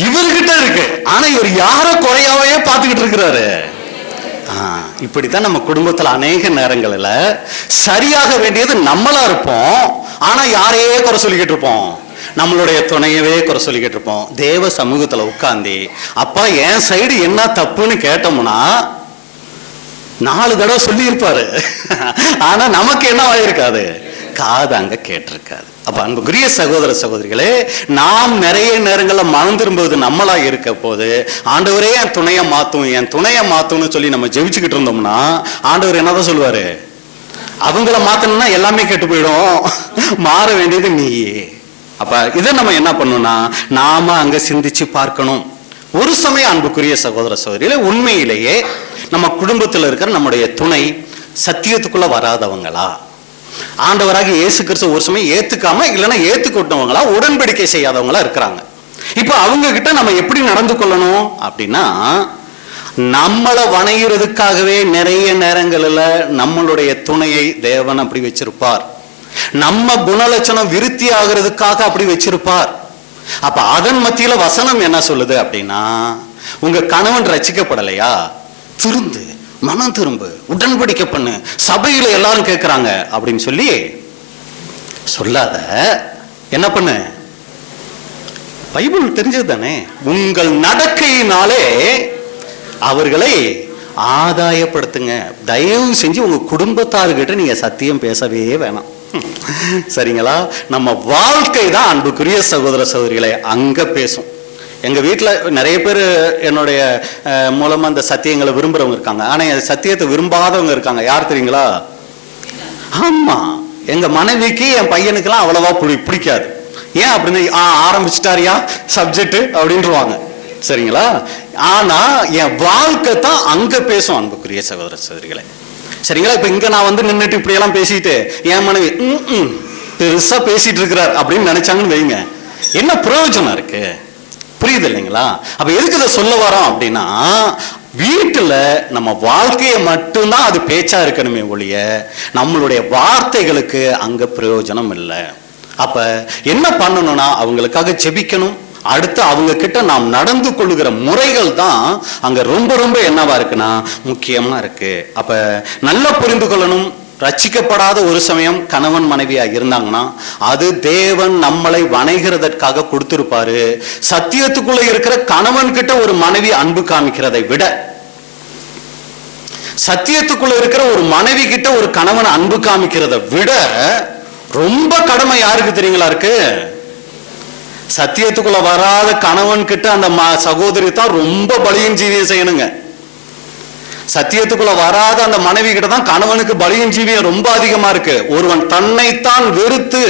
இவர்கிட்ட இருக்கு. ஆனா இவர் யார குறையாவே பார்த்துக்கிட்டு இருக்கிறாரு. இப்படித்தான் நம்ம குடும்பத்துல அநேக நேரங்கள்ல சரியாக வேண்டியது நம்மளா இருப்போம், ஆனா யாரையே குறை சொல்லிக்கிட்டு இருப்போம், நம்மளுடைய துணையவே குறை சொல்லிக்கிட்டு இருப்போம். தேவ சமூகத்துல உட்கார்ந்து அப்பா என் சைடு என்ன தப்புன்னு கேட்டோம்னா 4 தடவை சொல்லி இருப்பாரு. ஆனா நமக்கு என்ன ஆயிருக்காது, காது அங்க கேட்டிருக்காது. அப்ப அன்புக்குரிய சகோதர சகோதரிகளே, நாம் நிறைய நேரங்களில் மனம் திரும்புவது நம்மளா இருக்க போது ஆண்டவரே என் துணையை மாத்தும் என் துணையை மாத்தும்னு சொல்லி நம்ம ஜெபிச்சுக்கிட்டு இருந்தோம்னா ஆண்டவர் என்னதான் சொல்லுவாரு, அவங்கள மாத்தணும்னா எல்லாமே கெட்டு போயிடும், மாற வேண்டியது நீயே. அப்ப இதை நம்ம என்ன பண்ணணும்னா நாம அங்க சிந்திச்சு பார்க்கணும். ஒரு சமயம் அன்புக்குரிய சகோதர சகோதரிகளே, உண்மையிலேயே நம்ம குடும்பத்தில் இருக்கிற நம்முடைய துணை சத்தியத்துக்குள்ள வராதவங்களா, ஆண்டவராக இயேசு கிறிஸ்து ஒரு சமயம் ஏத்துக்காம இல்லைன்னா ஏத்துக்கொண்டவங்களா, உடன்படிக்கை செய்யாதவங்களா இருக்கிறாங்க. இப்ப அவங்க கிட்ட நம்ம எப்படி நடந்து கொள்ளணும் அப்படின்னா, நம்மளை வணைகிறதுக்காகவே நிறைய நேரங்களில் நம்மளுடைய துணையை தேவன் அப்படி வச்சிருப்பார். நம்ம குணலட்சணம் விருத்தி ஆகிறதுக்காக அப்படி வச்சிருப்பார். அப்ப அதன் மத்தியில வசனம் என்ன சொல்லுது அப்படின்னா, உங்க கணவன் ரட்சிக்கப்படலையா, திருந்து மனம் திரும்பு, உடன்படிக்கை பண்ணு, சபையில எல்லாரும் கேட்கிறாங்க அப்படின்னு சொல்லி சொல்லாத. என்ன பண்ணு? பைபிள் தெரிஞ்சது தானே, உங்கள் நடக்கையினாலே அவர்களை ஆதாயப்படுத்துங்க. தயவு செஞ்சு உங்க குடும்பத்தார்கிட்ட நீங்க சத்தியம் பேசவே வேணாம். சரிங்களா? நம்ம வாழ்க்கை தான் அன்புக்குரிய சகோதர சகோதரிகளை அங்க பேசும். எங்க வீட்டுல நிறைய பேர் என்னுடைய மூலமா அந்த சத்தியங்களை விரும்புறவங்க இருக்காங்க. ஆனா சத்தியத்தை விரும்பாதவங்க இருக்காங்க. யார் தெரியுங்களா? ஆமா, எங்க மனைவிக்கு என் பையனுக்கெல்லாம் அவ்வளவா பிடிக்காது. ஏன் அப்படின்னு, ஆரம்பிச்சுட்டாரியா சப்ஜெக்ட் அப்படின்ட்டுருவாங்க. சரிங்களா? ஆனா என் வாழ்க்கை தான் அங்க பேசும் அன்புக்குரிய சகோதர சகோதரிகளை. சரிங்களா? இப்ப இங்க நான் வந்து நின்றுட்டு இப்படி எல்லாம் பேசிட்டு என் மனைவி பெருசா பேசிட்டு இருக்கிறார் அப்படின்னு நினைச்சாங்கன்னு வைங்க, என்ன பிரயோஜனம் இருக்கு? புரியுது இல்லைங்களா? அப்ப எதுக்கு இதை சொல்ல வரோம் அப்படின்னா, வீட்டுல நம்ம வாழ்க்கையை மட்டும்தான் அது பேச்சா இருக்கணுமே ஒழிய நம்மளுடைய வார்த்தைகளுக்கு அங்க பிரயோஜனம் இல்லை. அப்ப என்ன பண்ணணும்னா, அவங்களுக்காக ஜெபிக்கணும். அடுத்து அவங்க கிட்ட நாம் நடந்து கொள்ளுகிற முறைகள் தான் அங்க ரொம்ப ரொம்ப என்னவா இருக்குன்னா முக்கியமா இருக்கு. அப்ப நல்லா புரிந்து கொள்ளணும். ரட்சிக்கப்படாத ஒரு சமயம் கணவன் மனைவியா இருந்தாங்கன்னா அது தேவன் நம்மளை வணைகிறதற்காக கொடுத்திருப்பாரு. சத்தியத்துக்குள்ள இருக்கிற கணவன் கிட்ட ஒரு மனைவி அன்பு காமிக்கிறதை விட, சத்தியத்துக்குள்ள இருக்கிற ஒரு மனைவி கிட்ட ஒரு கணவன் அன்பு காமிக்கிறதை விட ரொம்ப கடமை யாருக்கு தெரியுங்களா இருக்கு? சத்தியத்துக்குள்ள வராத கணவன் கிட்ட அந்த சகோதரி தான் ரொம்ப பலியின் ஜீவியம் செய்யணுங்க. சத்தியத்துக்குள்ள வராத அந்த மனைவி கிட்ட தான் கணவனுக்கு பலியின் ஜீவியம் ரொம்ப அதிகமா இருக்கு. ஒருவன் தன்னைத்தான் வெறுத்து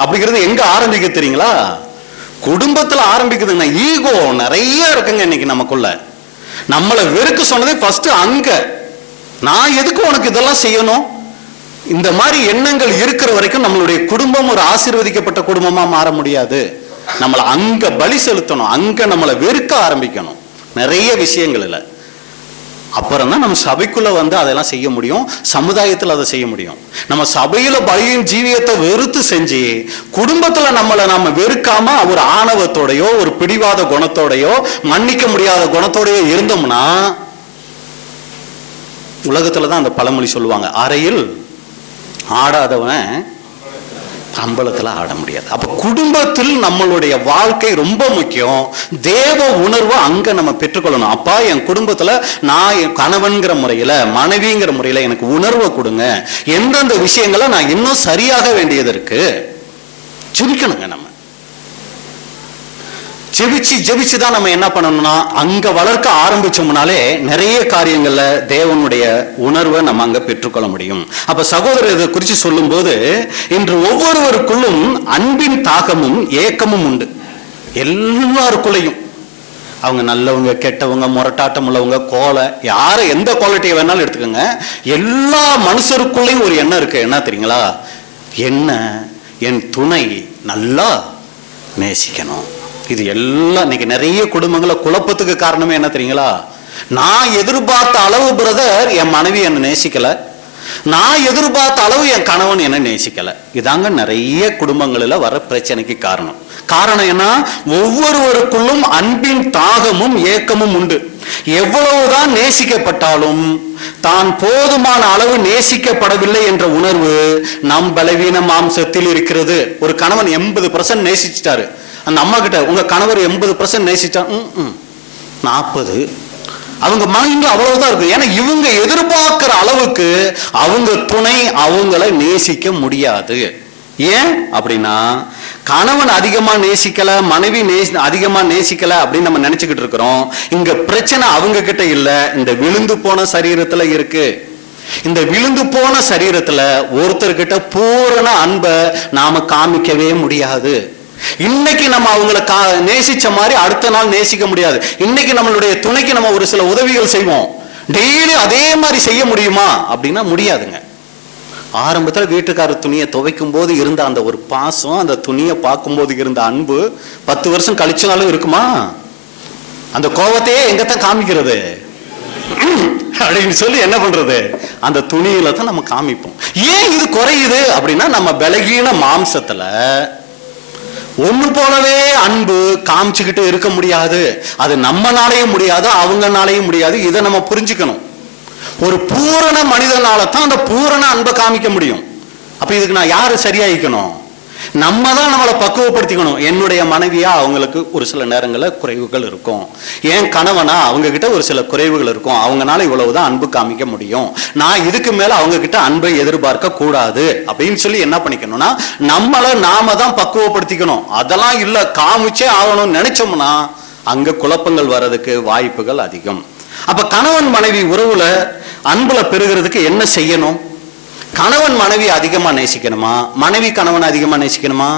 அப்படிங்கிறது எங்க ஆரம்பிக்க தெரியுங்களா? குடும்பத்துல ஆரம்பிக்குதுங்க. ஈகோ நிறைய இருக்குங்க இன்னைக்கு நமக்குள்ள. நம்மளை வெறுக்க சொன்னதே ஃபர்ஸ்ட் அங்க. நான் எதுக்கு உனக்கு இதெல்லாம் செய்யணும்? இந்த மாதிரி எண்ணங்கள் இருக்கிற வரைக்கும் நம்மளுடைய குடும்பம் ஒரு ஆசீர்வதிக்கப்பட்ட குடும்பமா மாற முடியாது. நம்மளை அங்க பலி செலுத்தணும், அங்க நம்மளை வெறுக்க ஆரம்பிக்கணும் நிறைய விஷயங்கள் இல்லை. அப்புறம் தான் நம்ம சபைக்குள்ள வந்து அதெல்லாம் செய்ய முடியும், சமுதாயத்தில் அதை செய்ய முடியும். நம்ம சபையில பலியின் ஜீவியத்தை வெறுத்து செஞ்சு குடும்பத்துல நம்ம வெறுக்காம ஒரு ஆணவத்தோடையோ ஒரு பிடிவாத குணத்தோடையோ மன்னிக்க முடியாத குணத்தோடையோ இருந்தோம்னா, உலகத்துலதான் அந்த பழமொழி சொல்லுவாங்க, அறையில் ஆடாதவன் அம்பலத்துல ஆட முடியாது. அப்ப குடும்பத்தில் நம்மளுடைய வாழ்க்கை ரொம்ப முக்கியம். தேவ உணர்வு அங்க நம்ம பெற்றுக்கொள்ளணும். அப்பா, என் குடும்பத்துல நான் என் கணவன்கிற முறையில மனைவிங்கிற முறையில எனக்கு உணர்வை கொடுங்க. எந்தெந்த விஷயங்களை நான் இன்னும் சரியாக வேண்டியது இருக்கு ஜெபிக்கணுங்க. நம்ம ஜெபிச்சுதான் நம்ம என்ன பண்ணணும்னா அங்க வளர்க்க ஆரம்பிச்சோம்னாலே நிறைய காரியங்கள்ல தேவனுடைய உணர்வை நம்ம அங்க பெற்றுக்கொள்ள முடியும். அப்ப சகோதரர் இதை குறித்து சொல்லும் போது, இன்று ஒவ்வொருவருக்குள்ளும் அன்பின் தாகமும் ஏக்கமும் உண்டு. எல்லாருக்குள்ளையும், அவங்க நல்லவங்க கெட்டவங்க முரட்டாட்டம் உள்ளவங்க கோலை யார எந்த குவாலிட்டியை வேணாலும் எடுத்துக்கோங்க, எல்லா மனுஷருக்குள்ளேயும் ஒரு எண்ணம் இருக்கு. என்ன தெரியுங்களா? என்ன என் துணை நல்லா நேசிக்கணும். இது எல்லாம் இன்னைக்கு நிறைய குடும்பங்கள குழப்பத்துக்கு காரணமே என்ன தெரியுங்களா? நான் எதிர்பார்த்த அளவு பிரதர் என் மனைவி என்ன நேசிக்கல, நான் எதிர்பார்த்த அளவு என் கணவன் என்ன நேசிக்கல. இதாங்க நிறைய குடும்பங்களில் வர பிரச்சனைக்கு காரணம். காரணம் என்ன? ஒவ்வொருவருக்குள்ளும் அன்பின் தாகமும் ஏக்கமும் உண்டு. எவ்வளவுதான் நேசிக்கப்பட்டாலும் தான் போதுமான அளவு நேசிக்கப்படவில்லை என்ற உணர்வு நம் பலவீன மாம்சத்தில் இருக்கிறது. ஒரு கணவன் 80% நேசிச்சிட்டாரு, அந்த அம்மா கிட்ட உங்க கணவர் 80% நேசிச்சா 40 அவங்க மைண்ட்ல அவ்வளவுதான் இருக்கு. ஏன்னா இவங்க எதிர்பார்க்கிற அளவுக்கு அவங்க துணை அவங்களை நேசிக்க முடியாது. ஏன் அப்படின்னா, கணவன் அதிகமா நேசிக்கல, மனைவி அதிகமா நேசிக்கல அப்படின்னு நம்ம நினைச்சுக்கிட்டு இருக்கிறோம். இங்க பிரச்சனை அவங்க கிட்ட இல்ல, இந்த விழுந்து போன சரீரத்துல இருக்கு. இந்த விழுந்து போன சரீரத்துல ஒருத்தர்கிட்ட பூரண அன்பை நாம காமிக்கவே முடியாது. இன்னைக்கு நம்ம அவங்கள நேசிச்ச மாதிரி அடுத்த நாள் நேசிக்க முடியாது. இன்னைக்கு நம்மளுடைய துணைக்கு நம்ம ஒரு சில உதவிகள் செய்வோம், டெய்லி அதே மாதிரி செய்ய முடியுமா அப்படின்னா முடியாதுங்க. ஆரம்பத்தில் வீட்டுக்காரர் துணியை துவைக்கும் போது இருந்த அந்த ஒரு பாசம், அந்த துணியை பார்க்கும்போது இருந்த அன்பு 10 வருஷம் கழிச்சனாலும் இருக்குமா? அந்த கோபத்தையே எங்கத்தான் காமிக்கிறது அப்படின்னு சொல்லி என்ன பண்றது, அந்த துணியில தான் நம்ம காமிப்போம். ஏன் இது குறையுது அப்படின்னா நம்ம பலகீன மாம்சத்துல ஒண்ணு போலவே அன்பு காமிச்சுக்கிட்டு இருக்க முடியாது. அது நம்மனாலையும் முடியாது, அவங்கனாலையும் முடியாது. இதை நம்ம புரிஞ்சுக்கணும். ஒரு பூரண மனிதனால தான் அந்த பூரண அன்பை காமிக்க முடியும். அப்ப இதுக்கு நான் யாரு சரியாயிக்கணும்? நம்ம தான் நம்மளை பக்குவப்படுத்திக்கணும். என்னுடைய மனைவியா அவங்களுக்கு ஒரு சில நேரங்களில் குறைவுகள் இருக்கும், என் கணவனா அவங்க கிட்ட ஒரு சில குறைவுகள் இருக்கும், அவங்கனால இவ்வளவுதான் அன்பு காமிக்க முடியும், நான் இதுக்கு மேல அவங்க கிட்ட அன்பை எதிர்பார்க்க கூடாது அப்படின்னு சொல்லி என்ன பண்ணிக்கணும்னா நம்மளை நாம தான் பக்குவப்படுத்திக்கணும். அதெல்லாம் இல்ல காமிச்சே ஆகணும்னு நினைச்சோம்னா அங்க குழப்பங்கள் வர்றதுக்கு வாய்ப்புகள் அதிகம். அப்ப கணவன் மனைவி உறவுல அன்புல பெறுகிறதுக்கு என்ன செய்யணும்? கணவன் மனைவி அதிகமா நேசிக்கணுமா, மனைவி கணவன் அதிகமா நேசிக்கணுமா?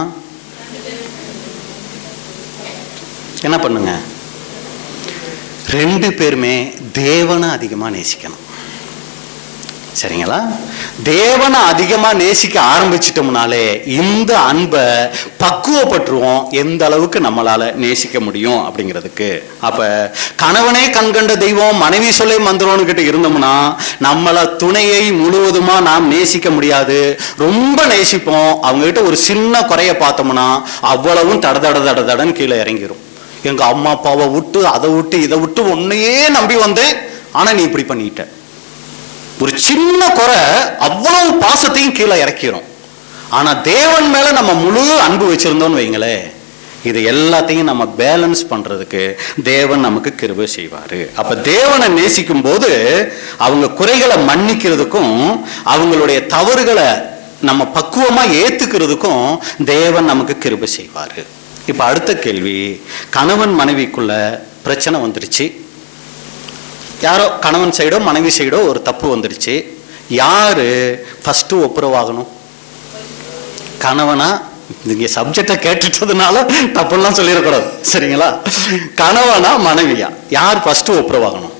என்ன பண்ணுங்க, 2 பேருமே தேவனை அதிகமா நேசிக்கணும். சரிங்களா? தேவனை அதிகமா நேசிக்க ஆரம்பிச்சிட்டோம்னாலே இந்த அன்பை பக்குவப்பட்டுருவோம், எந்த அளவுக்கு நம்மளால நேசிக்க முடியும் அப்படிங்கிறதுக்கு. அப்ப கணவனே கண்கண்ட தெய்வம் மனைவி சொல்லை மந்திரம்னு கிட்ட இருந்தோம்னா நம்மள துணையை முழுவதுமா நாம் நேசிக்க முடியாது. ரொம்ப நேசிப்போம், அவங்க கிட்ட ஒரு சின்ன குறைய பார்த்தோம்னா அவ்வளவும் தடன்னு கீழே இறங்கிரும். எங்க அம்மா அப்பாவை விட்டு அதை விட்டு இதை விட்டு ஒன்னையே நம்பி வந்தேன், ஆனா நீ இப்படி பண்ணிட்ட. ஒரு சின்ன குறை அவ்வளவு பாசத்தையும் கீழே இறக்கிறோம். ஆனா தேவன் மேல நம்ம முழு அன்பு வச்சிருந்தோம்னு வைங்களே, இது எல்லாத்தையும் நம்ம பேலன்ஸ் பண்றதுக்கு தேவன் நமக்கு கிருபை செய்வாரு. அப்ப தேவனை நேசிக்கும் போது அவங்க குறைகளை மன்னிக்கிறதுக்கும் அவங்களுடைய தவறுகளை நம்ம பக்குவமா ஏத்துக்கிறதுக்கும் தேவன் நமக்கு கிருபை செய்வாரு. இப்ப அடுத்த கேள்வி, கணவன் மனைவிக்குள்ள பிரச்சனை வந்துருச்சு, யாரோ கணவன் சைடோ மனைவி சைடோ ஒரு தப்பு வந்துடுச்சு, யாரு ஃபர்ஸ்ட் ஒப்புரவாகணும்? கணவனா? நீங்க சப்ஜெக்டை கேட்டுட்டதுனால தப்புலாம் சொல்லிடக்கூடாது, சரிங்களா? கணவனா மனைவியா, யார் ஃபர்ஸ்ட் ஒப்புரவாகணும்?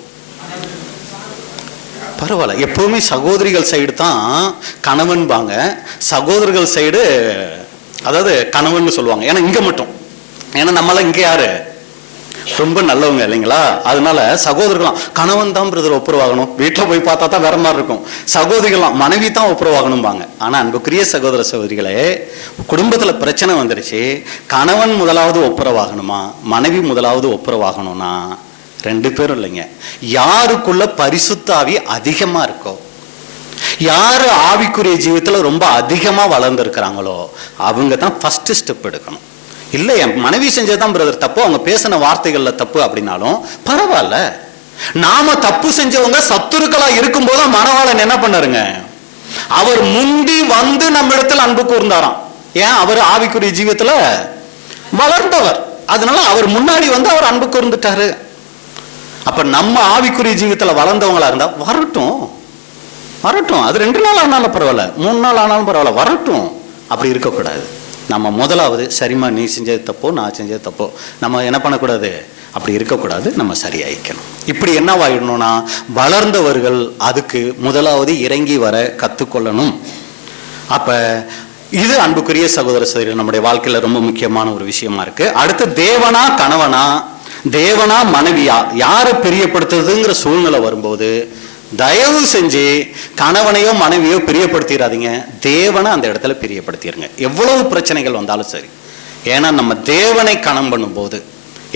பரவாயில்ல, எப்பவுமே சகோதரிகள் சைடு தான் கணவன் பாங்க, சகோதரர்கள் சைடு அதாவது கணவன் சொல்லுவாங்க. ஏன்னா இங்க மட்டும், ஏன்னா நம்மளாம் இங்க யாரு ரொம்ப நல்லவங்க இல்லைங்களா, அதனால சகோதரர்களாம் கணவன் தான் பிரதர் ஒப்புரவாகணும், வீட்டில் போய் பார்த்தா தான் வேற மாதிரி இருக்கும். சகோதரிகளாம் மனைவி தான் ஒப்புரவாகணும்பாங்க. ஆனா அன்புக்குரிய சகோதர சகோதரிகளே, குடும்பத்துல பிரச்சனை வந்துருச்சு, கணவன் முதலாவது ஒப்புரவாகணுமா மனைவி முதலாவது ஒப்புரவாகணும்னா 2 பேரும் இல்லைங்க, யாருக்குள்ள பரிசுத்த ஆவி அதிகமா இருக்கோ, யாரு ஆவிக்குரிய ஜீவிதத்துல ரொம்ப அதிகமா வளர்ந்துருக்கிறாங்களோ அவங்க தான் ஃபர்ஸ்ட் ஸ்டெப் எடுக்கணும். இல்லை என் மனைவி செஞ்சதுதான் பிரதர் தப்பு, அவங்க பேசின வார்த்தைகள்ல தப்பு அப்படின்னாலும் பரவாயில்ல. நாம தப்பு செஞ்சவங்க சத்துருக்களா இருக்கும் போது மணவாளன் என்ன பண்ணாருங்க, அவர் முந்தி வந்து நம்ம இடத்துல அன்பு கூர்ந்தாராம். ஏன்? அவர் ஆவிக்குரிய ஜீவியத்துல வளர்ந்தவர், அதனால அவர் முன்னாடி வந்து அவர் அன்பு கூர்ந்துட்டாரு. அப்ப நம்ம ஆவிக்குரிய ஜீவியத்துல வளர்ந்தவங்களா இருந்தா வரட்டும், அது 2 நாள் ஆனாலும் பரவாயில்ல, 3 நாள் ஆனாலும் பரவாயில்ல, வரட்டும். அப்படி இருக்கக்கூடாது. நம்ம முதலாவது சரிமா நீ செஞ்சது தப்போ நான் செஞ்சது தப்போ நம்ம என்ன பண்ணக்கூடாது, அப்படி இருக்கக்கூடாது, நம்ம சரியாயிக்கணும். இப்படி என்னவாயிடணும்னா வளர்ந்தவர்கள் அதுக்கு முதலாவது இறங்கி வர கத்துக்கொள்ளணும். அப்ப இது அன்புக்குரிய சகோதர சகோதரிகள் நம்முடைய வாழ்க்கையில ரொம்ப முக்கியமான ஒரு விஷயமா இருக்கு. அடுத்து தேவனா கணவனா, தேவனா மனைவியா, யாரை பிரியப்படுத்துறதுங்கிற சூழ்நிலை வரும்போது தயவு செஞ்சு கணவனையோ மனைவியோ பிரியப்படுத்திடாதீங்க, தேவனை அந்த இடத்துல பிரியப்படுத்திடுங்க, எவ்வளவு பிரச்சனைகள் வந்தாலும் சரி. ஏன்னா நம்ம தேவனை கணம் பண்ணும்போது,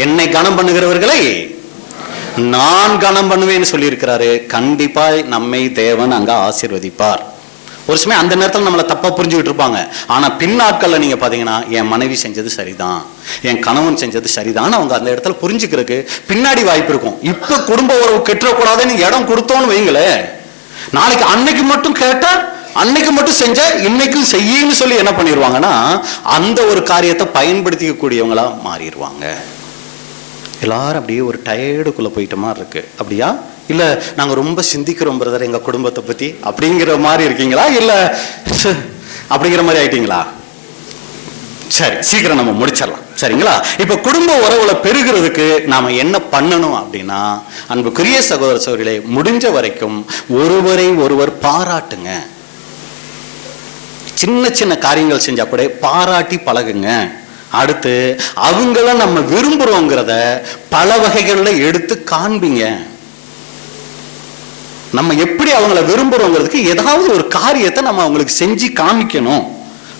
என்னை கணம் பண்ணுகிறவர்களை நான் கணம் பண்ணுவேன்னு சொல்லியிருக்கிறாரு. கண்டிப்பா நம்மை தேவன் அங்க ஆசீர்வதிப்பார். ஒரு சமயம் அந்த நேரத்தில் நம்மளை தப்பா புரிஞ்சுக்கிட்டு இருப்பாங்க, ஆனா பின்னாட்கள்ல நீங்க பாத்தீங்கன்னா என் மனைவி செஞ்சது சரிதான், என் கணவன் செஞ்சது சரிதான், அவங்க அந்த இடத்துல புரிஞ்சுக்கிறதுக்கு பின்னாடி வாய்ப்பு இருக்கும். இப்ப குடும்ப உறவு கெட்டக்கூடாதுன்னு இடம் கொடுத்தோன்னு வைங்களே, நாளைக்கு அன்னைக்கு மட்டும் கேட்டா அன்னைக்கு மட்டும் செஞ்ச இன்னைக்கும் செய்யன்னு சொல்லி என்ன பண்ணிடுவாங்கன்னா அந்த ஒரு காரியத்தை பயன்படுத்திக்க கூடியவங்களா மாறிடுவாங்க. எல்லாரும் அப்படியே ஒரு டயர்டுக்குள்ள போயிட்ட மாதிரி இருக்கு. அப்படியா? இல்ல நாங்க ரொம்ப சிந்திக்கிறோம் பிரதர் எங்க குடும்பத்தை பத்தி அப்படிங்கிற மாதிரி இருக்கீங்களா, இல்ல அப்படிங்கிற மாதிரி ஆயிட்டீங்களா? சரி, சீக்கிரம் நம்ம முடிச்சிடலாம், சரிங்களா? இப்ப குடும்ப உறவுல பெருகிறதுக்கு நாம என்ன பண்ணணும் அப்படின்னா, அன்புக்குரிய சகோதர சகோதரிகளே, முடிஞ்ச வரைக்கும் ஒருவரை ஒருவர் பாராட்டுங்க. சின்ன சின்ன காரியங்கள் செஞ்சா கூட பாராட்டி பழகுங்க. அடுத்து அவங்கள நம்ம விரும்புறோங்கிறத பல வகைகள்ல எடுத்து காண்பிங்க. நம்ம எப்படி அவங்கள விரும்புறோங்கிறதுக்கு ஏதாவது ஒரு காரியத்தை நம்ம அவங்களுக்கு செஞ்சு காமிக்கணும்.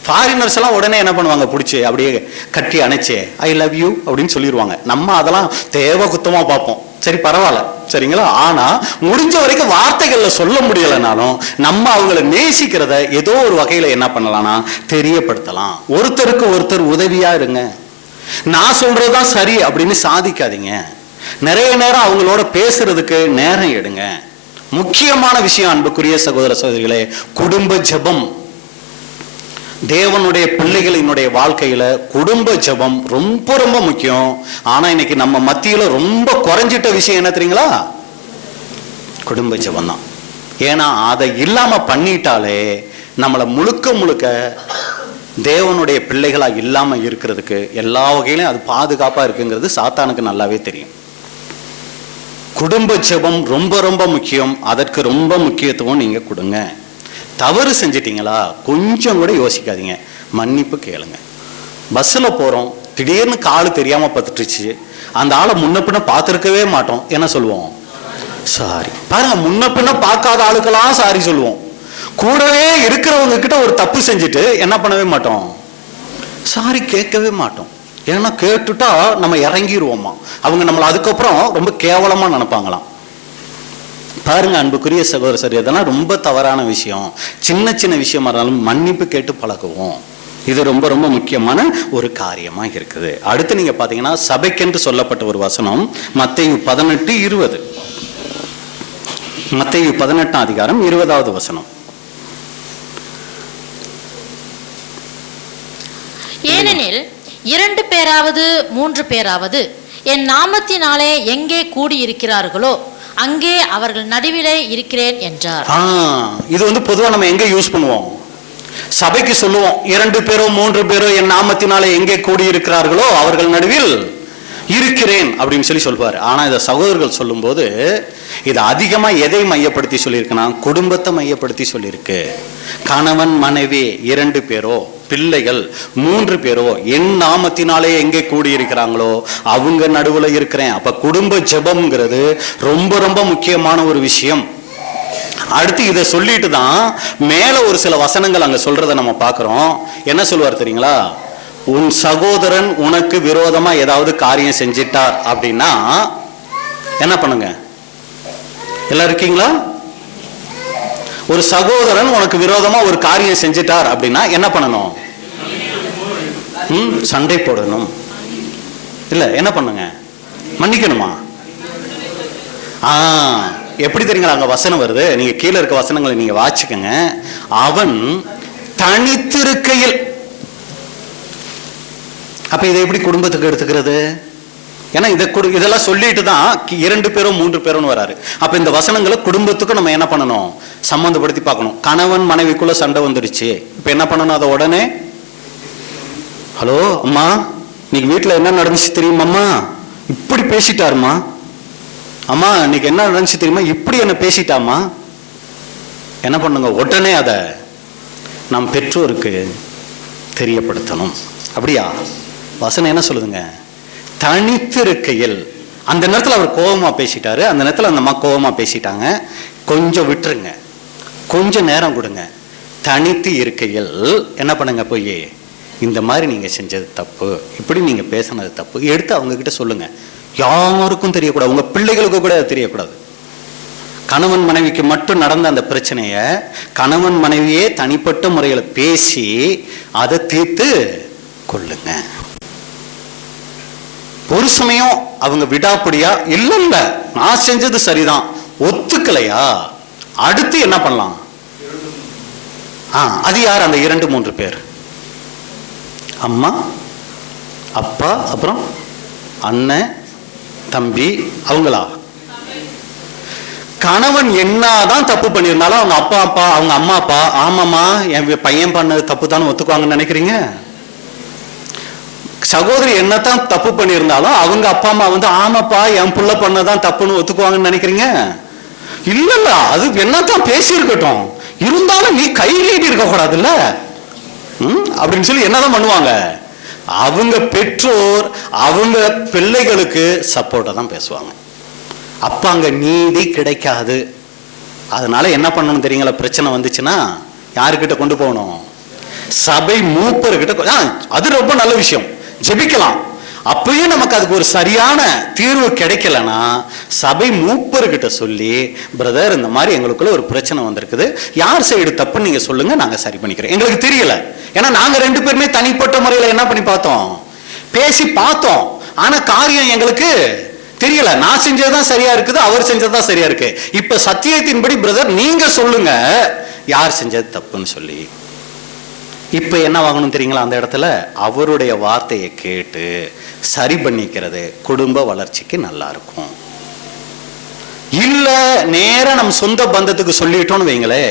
ஃபாரினர்ஸ் எல்லாம் உடனே என்ன பண்ணுவாங்க, பிடிச்சி அப்படியே கட்டி அணைச்சே ஐ லவ் யூ அப்படின்னு சொல்லிடுவாங்க. நம்ம அதெல்லாம் தேவை குத்தமா பார்ப்போம். சரி, பரவாயில்ல, சரிங்களா? ஆனா முடிஞ்ச வரைக்கும் வார்த்தைகள்ல சொல்ல முடியலைனாலும் நம்ம அவங்கள நேசிக்கிறத ஏதோ ஒரு வகையில என்ன பண்ணலாம்னா தெரியப்படுத்தலாம். ஒருத்தருக்கு ஒருத்தர் உதவியா இருங்க. நான் சொல்றதுதான் சரி அப்படின்னு சாதிக்காதீங்க. நிறைய நேரம் அவங்களோட பேசுறதுக்கு நேரம் எடுங்க. முக்கியமான விஷயம் அன்புக்குரிய சகோதர சகோதரிகளே, குடும்ப ஜெபம். தேவனுடைய பிள்ளைகளினுடைய வாழ்க்கையில குடும்ப ஜெபம் ரொம்ப ரொம்ப முக்கியம். ஆனா இன்னைக்கு நம்ம மத்தியில ரொம்ப குறைஞ்சிட்ட விஷயம் என்ன தெரியுங்களா? குடும்ப ஜெபம் தான். ஏன்னா அதை இல்லாம பண்ணிட்டாலே நம்மளை முழுக்க முழுக்க தேவனுடைய பிள்ளைகளா இல்லாம இருக்கிறதுக்கு எல்லா வகையிலும் அது பாதுகாப்பா இருக்குங்கிறது சாத்தானுக்கு நல்லாவே தெரியும். குடும்ப ஜெபம் ரொம்ப ரொம்ப முக்கியம். அதற்கு ரொம்ப முக்கியத்துவம் நீங்க கொடுங்க. தவறு செஞ்சிட்டீங்களா, கொஞ்சம் கூட யோசிக்காதீங்க, மன்னிப்பு கேளுங்க. பஸ்ஸில் போகிறோம், திடீர்னு காலு தெரியாமல் பத்துட்டுச்சு, அந்த ஆளை முன்ன பின்ன பார்த்துருக்கவே மாட்டோம். என்ன சொல்லுவோம்? சாரி. பாருங்க, முன்ன பின்ன பார்க்காத ஆளுக்கெல்லாம் சாரி சொல்லுவோம். கூடவே இருக்கிறவங்க கிட்ட ஒரு தப்பு செஞ்சுட்டு என்ன பண்ணவே மாட்டோம், சாரி கேட்கவே மாட்டோம். ஏன்னா கேட்டுட்டா நம்ம இறங்கிடுவோமா, அவங்க நம்மளை அதுக்கப்புறம் ரொம்ப கேவலமாக நினைப்பாங்களாம். பாருங்க அன்புக்குரிய சகோதர சரி, அதெல்லாம் ரொம்ப தவறான விஷயம். சின்ன சின்ன விஷயமா இருந்தாலும் மன்னிப்பு கேட்டு பழகுவோம். இது ரொம்ப ரொம்ப முக்கியமான ஒரு காரியமா இருக்குது. அடுத்து நீங்க பாத்தீங்கன்னா சபைக்கென்று சொல்லப்பட்ட ஒரு வசனம் மத்தேயு 18:20. மத்தேயு 18ஆம் அதிகாரம் 20வது வசனம். ஏனெனில் 2 பேராவது 3 பேராவது என் நாமத்தினாலே எங்கே கூடியிருக்கிறார்களோ அங்கே அவர்கள் நடுவிலே இருக்கிறேன் என்றார். இது பொதுவா நம்ம எங்க யூஸ் பண்ணுவோம்? சபைக்கு சொல்லுவோம், 2 பேரோ 3 பேரோ என் நாமத்தினாலே எங்கே கூடி இருக்கிறார்களோ அவர்கள் நடுவில் இருக்கிறேன் அப்படின்னு சொல்லுவார். ஆனா இதை சகோதரர்கள் சொல்லும் போது இது அதிகமா எதை மையப்படுத்தி சொல்லியிருக்குன்னா குடும்பத்தை மையப்படுத்தி சொல்லியிருக்கு. கணவன் மனைவி 2 பேரோ பிள்ளைகள் 3 பேரோ என் நாமத்தினாலே எங்கே கூடியிருக்கிறாங்களோ அவங்க நடுவுல இருக்கிறேன். அப்ப குடும்ப ஜெபம்ங்கிறது ரொம்ப ரொம்ப முக்கியமான ஒரு விஷயம். அடுத்து இதை சொல்லிட்டு தான் மேல ஒரு சில வசனங்கள் அங்க சொல்றதை நம்ம பார்க்கிறோம். என்ன சொல்லுவார் தெரியுங்களா? உன் சகோதரன் உனக்கு விரோதமா ஏதாவது காரியம் செஞ்சிட்டார் அப்படின்னா என்ன பண்ணுங்க? எல்லாம் இருக்கீங்களா? ஒரு சகோதரன் உனக்கு விரோதமா ஒரு காரியம் செஞ்சிட்டார் அப்படின்னா என்ன பண்ணணும்? சண்டை போடணும். இல்ல என்ன பண்ணுங்க? மன்னிக்கணுமா? எப்படி தெரியுங்களா அங்க வசனம் வருது? நீங்க கீழே இருக்க வசனங்களை நீங்க வாசிக்கங்க. அவன் தனித்திருக்கையில். அப்ப இதை எப்படி குடும்பத்துக்கு எடுத்துக்கிறது? ஏன்னா இதெல்லாம் சொல்லிட்டு தான் 2 பேரோ 3 பேரும் வராரு. அப்ப இந்த வசனங்களை குடும்பத்துக்கு நம்ம என்ன பண்ணணும்? சம்பந்தப்படுத்தி பார்க்கணும். கணவன் மனைவிக்குள்ள சண்டை வந்துடுச்சு, இப்ப என்ன பண்ணணும்? அதை உடனே ஹலோ அம்மா, இன்னைக்கு வீட்டுல என்ன நடந்துச்சு தெரியுமாம்மா? இப்படி பேசிட்டாருமா. அம்மா இன்னைக்கு என்ன நடந்துச்சு தெரியுமா? இப்படி என்ன பேசிட்டாமா. என்ன பண்ணுங்க? உடனே அதை நம் பெற்றோருக்கு தெரியப்படுத்தணும். அப்படியா? வசனம் என்ன சொல்லுதுங்க? தனித்திருக்கையில். அந்த நேரத்தில் அவர் கோபமா பேசிட்டாரு, அந்த நேரத்தில் அந்த அம்மா கோபமா பேசிட்டாங்க. கொஞ்சம் விட்டுருங்க, கொஞ்சம் நேரம் கொடுங்க. தனித்து இருக்கையில் என்ன பண்ணுங்க? போய் இந்த மாதிரி நீங்க செஞ்சது தப்பு, இப்படி நீங்க பேசினது தப்பு எடுத்து அவங்க கிட்ட சொல்லுங்க. யாருக்கும் தெரியக்கூடாது, உங்க பிள்ளைகளுக்கு கூட தெரியக்கூடாது. கணவன் மனைவிக்கு மட்டும் நடந்த அந்த பிரச்சனைய கணவன் மனைவியே தனிப்பட்ட முறையில் பேசி அதை தீர்த்து கொள்ளுங்க. ஒரு சமயம் அவங்க விடாப்படியா இல்ல இல்ல நான் செஞ்சது சரிதான் ஒத்துக்கலையா, அடுத்து என்ன பண்ணலாம்? அது யார்? அந்த 2-3 பேர், அம்மா அப்பா அப்புறம் அண்ணன் தம்பி, அவங்களா? கணவன் என்னதான் தப்பு பண்ணியிருந்தாலும் அவங்க அப்பா அவங்க அம்மா அப்பா ஆமாமா என் பையன் பண்ணது தப்பு தானே ஒத்துக்குவாங்கன்னு நினைக்கிறீங்க? சகோதரி என்னத்தான் தப்பு பண்ணியிருந்தாலும் அவங்க அப்பா அம்மா வந்து ஆமாப்பா என் புள்ள பண்ணதான் தப்புன்னு ஒத்துக்குவாங்கன்னு நினைக்கிறீங்க? இல்ல, அது என்னத்தான் பேசி இருக்கட்டும், இருந்தாலும் நீ கை நீட்டி இருக்க கூடாதுல்ல அப்படின்னு சொல்லி என்னதான் பண்ணுவாங்க? அவங்க பெற்றோர் அவங்க பிள்ளைகளுக்கு சப்போர்ட்டா தான் பேசுவாங்க. அப்ப அங்க நீதி கிடைக்காது. அதனால என்ன பண்ணணும் தெரியுங்களா? பிரச்சனை வந்துச்சுன்னா யாருக்கிட்ட கொண்டு போகணும்? சபை மூப்பர்கிட்ட. அது ரொம்ப நல்ல விஷயம், ஜெபிக்கலாம். அப்பயே நமக்கு அதுக்கு ஒரு சரியான தீர்வு கிடைக்கலன்னா சபை மூப்பர்கிட்ட சொல்லி, பிரதர் இந்த மாதிரி எங்களுக்குள்ள ஒரு பிரச்சனை வந்திருக்குது, யார் சைடு தப்புன்னு நீங்க சொல்லுங்க, நாங்க சரி பண்ணிக்கிறோம். எங்களுக்கு தெரியல, ஏன்னா நாங்க 2 பேருமே தனிப்பட்ட முறையில என்ன பண்ணி பார்த்தோம், பேசி பார்த்தோம். ஆனா காரியம் எங்களுக்கு தெரியல. நான் செஞ்சதுதான் சரியா இருக்குது, அவர் செஞ்சதுதான் சரியா இருக்கு. இப்ப சத்தியத்தின்படி பிரதர் நீங்க சொல்லுங்க யார் செஞ்சது தப்புன்னு சொல்லி. இப்ப என்ன வாங்கணும் தெரியுங்களா? அந்த இடத்துல அவருடைய வார்த்தையை கேட்டு சரி பண்ணிக்கிறது குடும்ப வளர்ச்சிக்கு நல்லா இருக்கும். இல்ல நேரா நம்ம சொந்த பந்தத்துக்கு சொல்லிட்டோம்னு வைங்களே,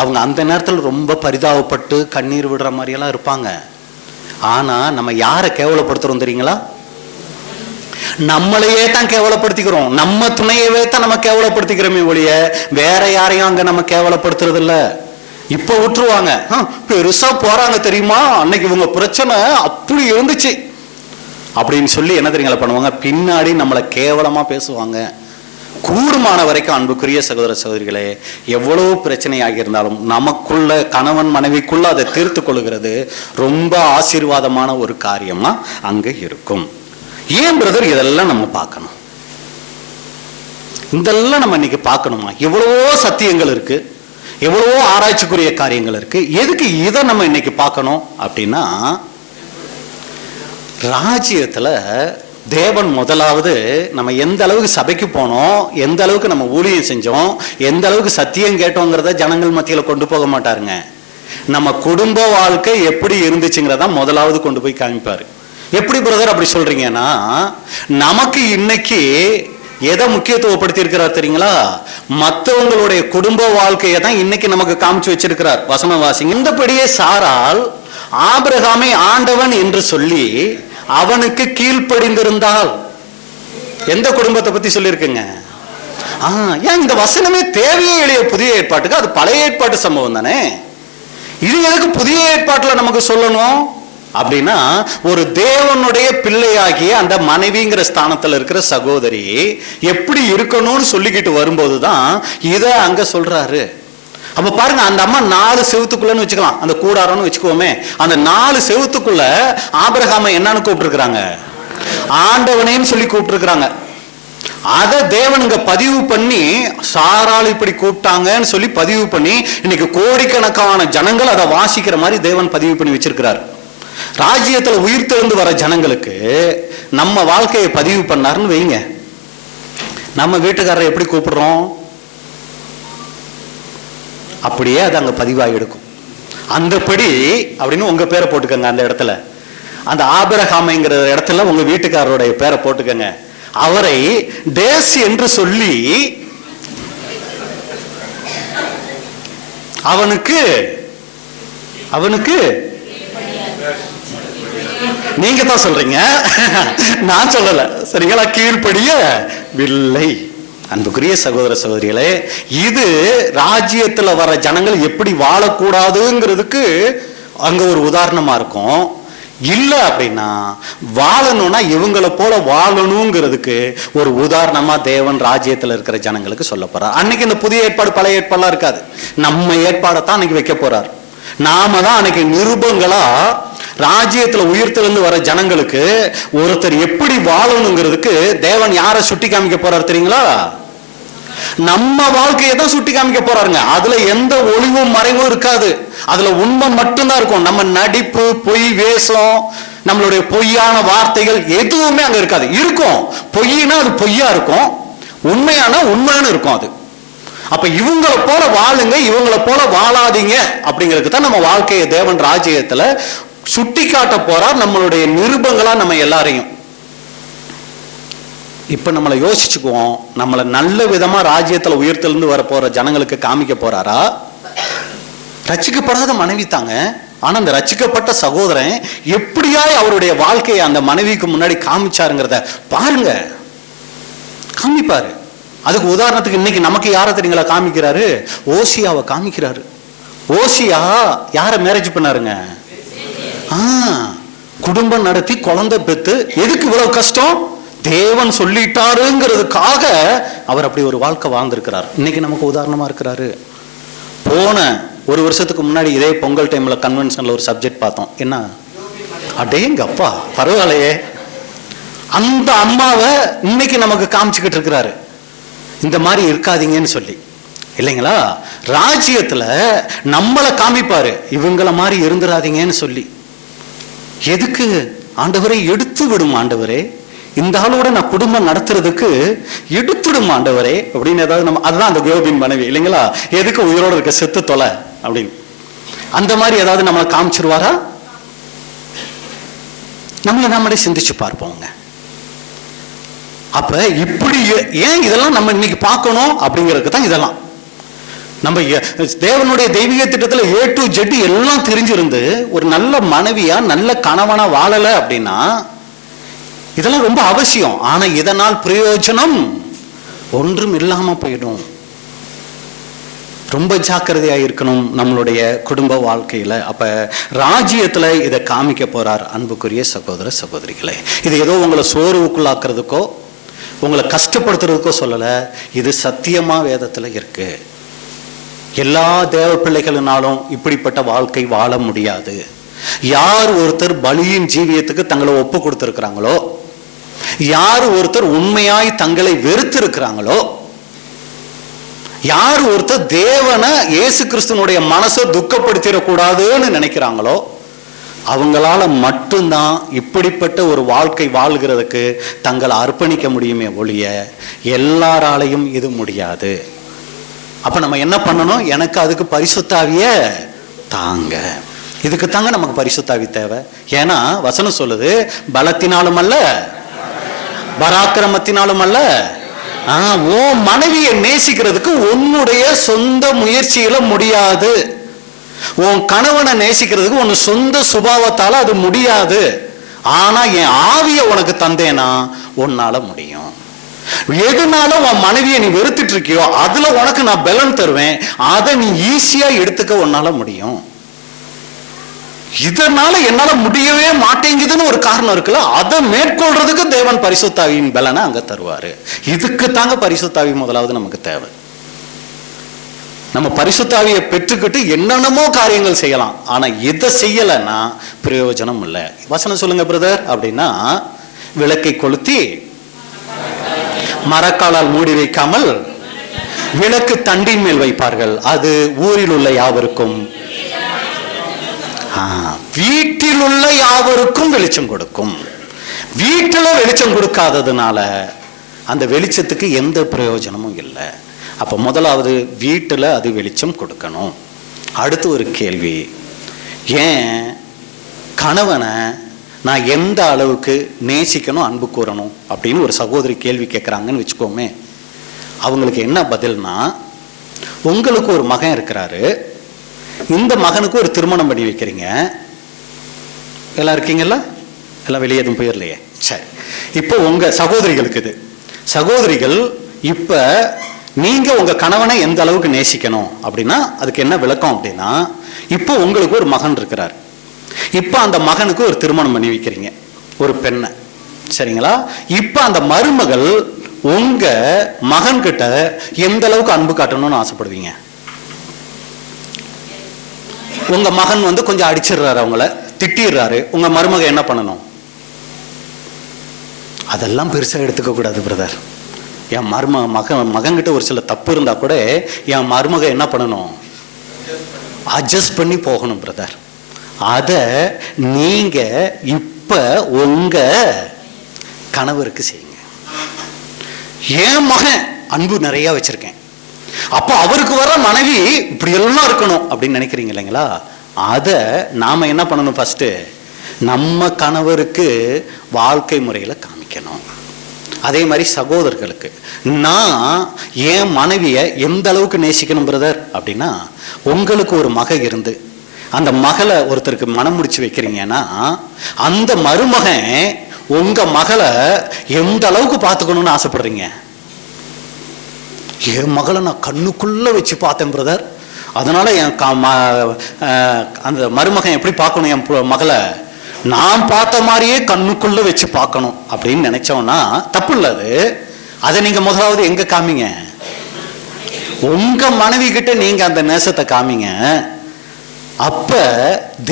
அவங்க அந்த நேரத்தில் ரொம்ப பரிதாபப்பட்டு கண்ணீர் விடுற மாதிரி எல்லாம் இருப்பாங்க. ஆனா நம்ம யாரை கேவலப்படுத்துறோம் தெரியுங்களா? நம்மளையே தான் கேவலப்படுத்திக்கிறோம். நம்ம துணையவே தான் நம்ம கேவலப்படுத்திக்கிறோமே ஒழிய வேற யாரையும் அங்க நம்ம கேவலப்படுத்துறது இல்ல. இப்ப விட்டுருவாங்க, பெருசா போறாங்க தெரியுமா, அன்னைக்கு இவங்க பிரச்சனை அப்படி இருந்துச்சு அப்படின்னு சொல்லி என்ன தெரியுங்களா பண்ணுவாங்க, பின்னாடி நம்மளை கேவலமா பேசுவாங்க. கூடுமான வரைக்கும் அன்புக்குரிய சகோதர சகோதரிகளே, எவ்வளவு பிரச்சனையாக இருந்தாலும் நமக்குள்ள கணவன் மனைவிக்குள்ள அதை தீர்த்து கொள்கிறது ரொம்ப ஆசீர்வாதமான ஒரு காரியமா அங்க இருக்கும். ஏன் பிரதர் இதெல்லாம் நம்ம பார்க்கணும்? இதெல்லாம் நம்ம இன்னைக்கு பார்க்கணுமா? எவ்வளவோ சத்தியங்கள் இருக்கு, எவ்வளவோ ஆராய்ச்சிக்குரிய காரியங்கள் இருக்கு. எதுக்கு இதை நம்ம இன்னைக்கு பார்க்கணும் அப்படின்னா, ராஜ்யத்துல தேவன் முதலாவது நம்ம எந்த அளவுக்கு சபைக்கு போனோம், எந்த அளவுக்கு நம்ம ஊழியம் செஞ்சோம், எந்த அளவுக்கு சத்தியம் கேட்டோங்கிறத ஜனங்கள் மத்தியில கொண்டு போக மாட்டாருங்க. நம்ம குடும்ப வாழ்க்கை எப்படி இருந்துச்சுங்கிறத முதலாவது கொண்டு போய் காமிப்பாரு. எப்படி பிரதர் அப்படி சொல்றீங்கன்னா, நமக்கு இன்னைக்கு எதை முக்கியத்துவப்படுத்தி இருக்கிறார் தெரியுங்களா? மற்றவங்களுடைய குடும்ப வாழ்க்கையை தான் இன்னைக்கு நமக்கு காமிச்சு வச்சிருக்கிறார். வசனம் வாசிங்க. இந்தபடியே சாராள் ஆபிரகாமை ஆண்டவன் என்று சொல்லி அவனுக்கு கீழ்ப்படிந்திருந்தால். எந்த குடும்பத்தை பத்தி சொல்லியிருக்குங்க? ஏன் இந்த வசனமே தேவையே இல்லையா புதிய ஏற்பாட்டுக்கு? அது பழைய ஏற்பாட்டு சம்பவம் தானே. இது எதுக்கு புதிய ஏற்பாட்டுல நமக்கு சொல்லணும் அப்படின்னா, ஒரு தேவனுடைய பிள்ளையாகிய அந்த மனைவிங்கிற ஸ்தானத்துல இருக்கிற சகோதரி எப்படி இருக்கணும்னு சொல்லிக்கிட்டு வரும்போதுதான் இத அங்க சொல்றாரு. அப்ப பாருங்க, அந்த அம்மா 4 செவுத்துக்குள்ளன்னு வச்சுக்கலாம், அந்த கூடாரம்னு வச்சுக்கோமே, அந்த 4 செவுத்துக்குள்ள ஆபிரகாமை என்னன்னு கூப்பிட்டுருக்காங்க? ஆண்டவனேன்னு சொல்லி கூப்பிட்டுருக்காங்க. அதை தேவன் இங்க பதிவு பண்ணி, சாராள் இப்படி கூப்பிட்டாங்கன்னு சொல்லி பதிவு பண்ணி, இன்னைக்கு கோடிக்கணக்கான ஜனங்கள் அதை வாசிக்கிற மாதிரி தேவன் பதிவு பண்ணி வச்சிருக்கிறார். ராஜ்யத்துல உயிர்த்தெழுந்து வர ஜனங்களுக்கு நம்ம வாழ்க்கையை பதிவு பண்ணாருன்னு வைங்க. நம்ம வீட்டுக்காரரை எப்படி கூப்பிடுறோம், அப்படியே அது அங்க பதிவாகி எடுக்கும். அந்தபடி அப்படின்னு உங்க பேரை போட்டுக்கங்க. அந்த இடத்துல, அந்த ஆபிரகாமைங்கிற இடத்துல உங்க வீட்டுக்காரருடைய பேரை போட்டுக்கங்க. அவரை தேஸ் என்று சொல்லி அவனுக்கு நீங்க தான் சொல்றீங்க, நான் சொல்லல, சரிங்களா? கீழ்ப்படிய வில்லை. அன்புக்குரிய சகோதர சகோதரிகளே, இது ராஜ்யத்துல வர ஜனங்கள் எப்படி வாழக்கூடாதுங்கிறதுக்கு அங்க ஒரு உதாரணமா இருக்கும். இல்ல அப்படின்னா வாழணும்னா இவங்களை போல வாழணுங்கிறதுக்கு ஒரு உதாரணமா தேவன் ராஜ்யத்துல இருக்கிற ஜனங்களுக்கு சொல்ல போறார். அன்னைக்கு இந்த புதிய ஏற்பாடு பழைய ஏற்பாடுலாம் இருக்காது, நம்ம ஏற்பாடைத்தான் அன்னைக்கு வைக்க போறார். நாம தான் அன்னைக்கு நிருபங்களா ராஜ்யத்துல உயிர்த்தெழுந்து வர ஜனங்களுக்கு ஒருத்தர் எப்படி வாழணுங்கிறதுக்கு தேவன் யாரை சுட்டி காமிக்க போறார் தெரியுங்களா? நம்ம வாழ்க்கையை தான் சுட்டி காமிக்க போறாருங்க. அதுல எந்த ஒளிவும் மறைவும் இருக்காது, அதுல உண்மை மட்டும்தான் இருக்கும். நம்ம நடிப்பு, பொய் வேஷம், நம்மளுடைய பொய்யான வார்த்தைகள் எதுவுமே அங்க இருக்காது. இருக்கும், பொய்னா அது பொய்யா இருக்கும், உண்மையான உண்மைன்னு இருக்கும் அது. அப்ப இவங்களை போல வாழுங்க, இவங்களை போல வாழாதீங்க அப்படிங்கிறதுக்கு தான் நம்ம வாழ்க்கையை தேவன் ராஜ்யத்துல சுட்டி காட்ட போறார், நம்மளுடைய நிருபங்களா நம்ம எல்லாரையும். இப்ப நம்மளை யோசிச்சுக்குவோம், நம்மளை நல்ல விதமா ராஜ்யத்துல உயர்த்திலிருந்து வர போற ஜனங்களுக்கு காமிக்க போறாரா? ரட்சிக்கப்படாத மனைவி தாங்க, ஆனா அந்த ரட்சிக்கப்பட்ட சகோதரன் எப்படியாய் அவருடைய வாழ்க்கையை அந்த மனைவிக்கு முன்னாடி காமிச்சாருங்கிறத பாருங்க, காமிப்பாரு. அதுக்கு உதாரணத்துக்கு இன்னைக்கு நமக்கு யாரை தெரியுங்களா காமிக்கிறாரு? ஓசியாவை காமிக்கிறாரு. ஓசியா யார மேரேஜ் பண்ணாருங்க? குடும்பம் நடத்தி குழந்தை பெத்து. எதுக்கு இவ்வளவு கஷ்டம்? தேவன் சொல்லிட்டாருங்கிறதுக்காக அவர் அப்படி ஒரு வாழ்க்கை வாழ்ந்திருக்கிறார். இன்னைக்கு நமக்கு உதாரணமா இருக்கிறாரு. போன ஒரு வருஷத்துக்கு முன்னாடி இதே பொங்கல் டைம்ல கன்வென்ஷன்ல ஒரு சப்ஜெக்ட் பார்த்தோம். என்ன? அடேங்க அப்பா, பரவாயில்லையே. அந்த அம்மாவை இன்னைக்கு நமக்கு காமிச்சுக்கிட்டு இருக்கிறாரு. இந்த மாதிரி இருக்காதீங்கன்னு சொல்லி, இல்லைங்களா? ராஜ்யத்துல நம்மளை காமிப்பாரு, இவங்கள மாதிரி இருந்துராதீங்கன்னு சொல்லி. எதுக்கு? ஆண்டவரே எடுத்து விடும் ஆண்டவரே, இந்த ஆளோட நான் குடும்பம் நடத்துறதுக்கு எடுத்துடும் ஆண்டவரே அப்படின்னு ஏதாவது நம்ம, அதுதான் அந்த யோபின் மனைவி, இல்லைங்களா? எதுக்கு உயிரோட இருக்க, செத்து தொலை அப்படின்னு அந்த மாதிரி ஏதாவது நம்மளை காமிச்சிருவாரா? நம்மளே சிந்திச்சு பார்ப்போங்க. அப்ப இப்படி ஏன் இதெல்லாம் நம்ம இன்னைக்கு பார்க்கணும் அப்படிங்கிறதுக்கு தான் இதெல்லாம். நம்ம தேவனுடைய தெய்வீக திட்டத்துல A to Z எல்லாம் தெரிஞ்சிருந்து ஒரு நல்ல மனைவியா நல்ல கணவனா வாழல அப்படின்னா இதெல்லாம் ரொம்ப அவசியம். ஆனா இதனால் பிரயோஜனம் ஒன்றும் இல்லாம போயிடும். ரொம்ப ஜாக்கிரதையா இருக்கணும் நம்மளுடைய குடும்ப வாழ்க்கையில. அப்ப ராஜ்யத்துல இதை காமிக்க போறார். அன்புக்குரிய சகோதர சகோதரிகளே, இது ஏதோ உங்களை சோர்வுக்குள்ளாக்குறதுக்கோ உங்களை கஷ்டப்படுத்துறதுக்கோ சொல்லல. இது சத்தியமா வேதத்துல இருக்கு. எல்லா தேவ பிள்ளைகளினாலும் இப்படிப்பட்ட வாழ்க்கை வாழ முடியாது. யார் ஒருத்தர் பலியின் ஜீவியத்துக்கு தங்களை ஒப்பு கொடுத்திருக்கிறாங்களோ, யார் ஒருத்தர் உண்மையாய் தங்களை வெறுத்து இருக்கிறாங்களோ, யார் ஒருத்தர் தேவனை இயேசு கிறிஸ்துவனுடைய மனசை துக்கப்படுத்திடக்கூடாதுன்னு நினைக்கிறாங்களோ, அவங்களால மட்டும்தான் இப்படிப்பட்ட ஒரு வாழ்க்கை வாழ்கிறதுக்கு தங்களை அர்ப்பணிக்க முடியுமே ஒழிய எல்லாராலையும் இது முடியாது. அப்ப நம்ம என்ன பண்ணணும்? எனக்கு அதுக்கு பரிசுத்தாவிய தாங்க. இதுக்கு தாங்க நமக்கு பரிசுத்தாவி தேவை. ஏன்னா வசனம் சொல்லுது, பலத்தினாலும் அல்ல, பராக்கிரமத்தினாலும் அல்ல. உன் மனைவியை நேசிக்கிறதுக்கு உன்னுடைய சொந்த முயற்சியில முடியாது. உன் கணவனை நேசிக்கிறதுக்கு உன் சொந்த சுபாவத்தால அது முடியாது. ஆனா என் ஆவிய உனக்கு தந்தேனா உன்னால முடியும். எதுனால உன் மனைவியை நீ வெறுத்துட்டு இருக்கியோ அதுல உனக்கு நான் பலன் தருவேன். அதை நீ ஈஸியா எடுத்துக்க உன்னால முடியும். இதனால என்னால முடியவே மாட்டேங்குதுன்னு ஒரு காரணம் இருக்குல்ல, அதை மேற்கொள்றதுக்கு தேவன் பரிசுத்தாவியின் பலனை அங்க தருவாரு. இதுக்கு தாங்க பரிசுத்தாவி முதலாவது நமக்கு தேவை. நம்ம பரிசுத்தாவியை பெற்றுக்கிட்டு என்னென்னமோ காரியங்கள் செய்யலாம். ஆனா இதை செய்யலைன்னா பிரயோஜனம் இல்லை. வசனம் சொல்லுங்க பிரதர் அப்படின்னா, விளக்கை கொளுத்தி மரக்காலால் மூடி வைக்காமல் விளக்கு தண்டின் மேல் வைப்பார்கள், அது ஊரில் உள்ள யாவருக்கும், வீட்டில் உள்ள யாவருக்கும் வெளிச்சம் கொடுக்கும். வீட்டுல வெளிச்சம் கொடுக்காததுனால அந்த வெளிச்சத்துக்கு எந்த பிரயோஜனமும் இல்லை. அப்ப முதலாவது வீட்டுல அது வெளிச்சம் கொடுக்கணும். அடுத்து ஒரு கேள்வி, ஏன் கணவனை நான் எந்த அளவுக்கு நேசிக்கணும், அன்பு கூறணும் அப்படின்னு ஒரு சகோதரி கேள்வி கேட்குறாங்கன்னு வச்சுக்கோமே. அவங்களுக்கு என்ன பதில்னா, உங்களுக்கு ஒரு மகன் இருக்கிறாரு, இந்த மகனுக்கு ஒரு திருமணம் பண்ணி வைக்கிறீங்க. எல்லாம் இருக்கீங்கல்ல? எல்லாம் வெளியே எதுவும் போயிடலையே. சரி, இப்போ உங்க சகோதரிகளுக்கு இது சகோதரிகள், இப்ப நீங்க உங்க கணவனை எந்த அளவுக்கு நேசிக்கணும் அப்படின்னா அதுக்கு என்ன விளக்கம் அப்படின்னா, இப்போ உங்களுக்கு ஒரு மகன் இருக்கிறார். இப்ப அந்த மகனுக்கு ஒரு திருமணம் பண்ணி வைக்கிறீங்க, ஒரு பெண்ணை, சரிங்களா? இப்ப அந்த மருமகள் உங்க மகன் கிட்ட எந்த அளவுக்கு அன்பு காட்டணும்னு ஆசைப்படுவீங்க? உங்க மகன் வந்து கொஞ்சம் அடிச்சிடுறாரு, அவங்கள திட்டிடுறாரு, உங்க மருமக என்ன பண்ணணும்? அதெல்லாம் பெருசா எடுத்துக்க கூடாது பிரதர். என் மகன்கிட்ட ஒரு சில தப்பு இருந்தா கூட என் மருமக என்ன பண்ணணும்? அட்ஜஸ்ட் பண்ணி போகணும் பிரதர். அத நீங்க இப்ப உங்க கணவருக்கு செய்யுங்க. என் மகன் அன்பு நிறைய வச்சிருக்கேன், அப்ப அவருக்கு வர மனைவி இப்படி எல்லாம் இருக்கணும் அப்படின்னு நினைக்கிறீங்க இல்லைங்களா? அத நாம என்ன பண்ணணும்? ஃபர்ஸ்ட் நம்ம கணவருக்கு வாழ்க்கை முறையில காமிக்கணும். அதே மாதிரி சகோதரர்களுக்கு, நான் என் மனைவியை எந்த அளவுக்கு நேசிக்கணும் பிரதர் அப்படின்னா, உங்களுக்கு ஒரு மக இருந்து அந்த மகளை ஒருத்தருக்கு மனம் முடிச்சு வைக்கிறீங்கன்னா அந்த மருமகன் உங்க மகளை எந்த அளவுக்கு பார்த்துக்கணும்னு ஆசைப்படுறீங்க? என் மகளை நான் கண்ணுக்குள்ள வச்சு பார்த்தேன் பிரதர், அதனால என் அந்த மருமகன் எப்படி பார்க்கணும், என் மகளை நான் பார்த்த மாதிரியே கண்ணுக்குள்ள வச்சு பார்க்கணும் அப்படின்னு நினைச்சோம்னா தப்பு இல்லை. அதை நீங்க முதலாவது எங்க காமிங்க? உங்க மனைவி கிட்ட நீங்க அந்த நேசத்தை காமிங்க. அப்ப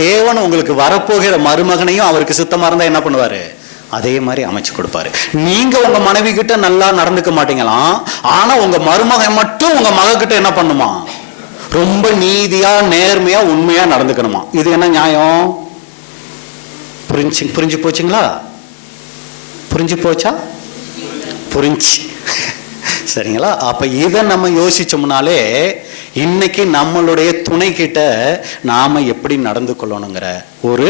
தேவன் உங்களுக்கு வரப்போகிற மருமகனையும் அவருக்கு சித்தமா இருந்தா என்ன பண்ணுவாரு? அதே மாதிரி அமைச்சு கொடுப்பாரு. நீங்க உங்க மனைவி கிட்ட நல்லா நடந்துக்க மாட்டீங்களாம், ஆனா உங்க மருமகன் மட்டும் உங்க மக கிட்ட என்ன பண்ணுமா? ரொம்ப நீதியா நேர்மையா உண்மையா நடந்துக்கணுமா. இது என்ன நியாயம்? புரிஞ்சு போச்சுங்களா? புரிஞ்சு போச்சா? புரிஞ்சு சரிங்களா? அப்ப இதை நம்ம யோசிச்சோம்னாலே இன்னைக்கு நம்மளுடைய துணை கிட்ட நாம எப்படி நடந்து கொள்ளணுங்கிற ஒரு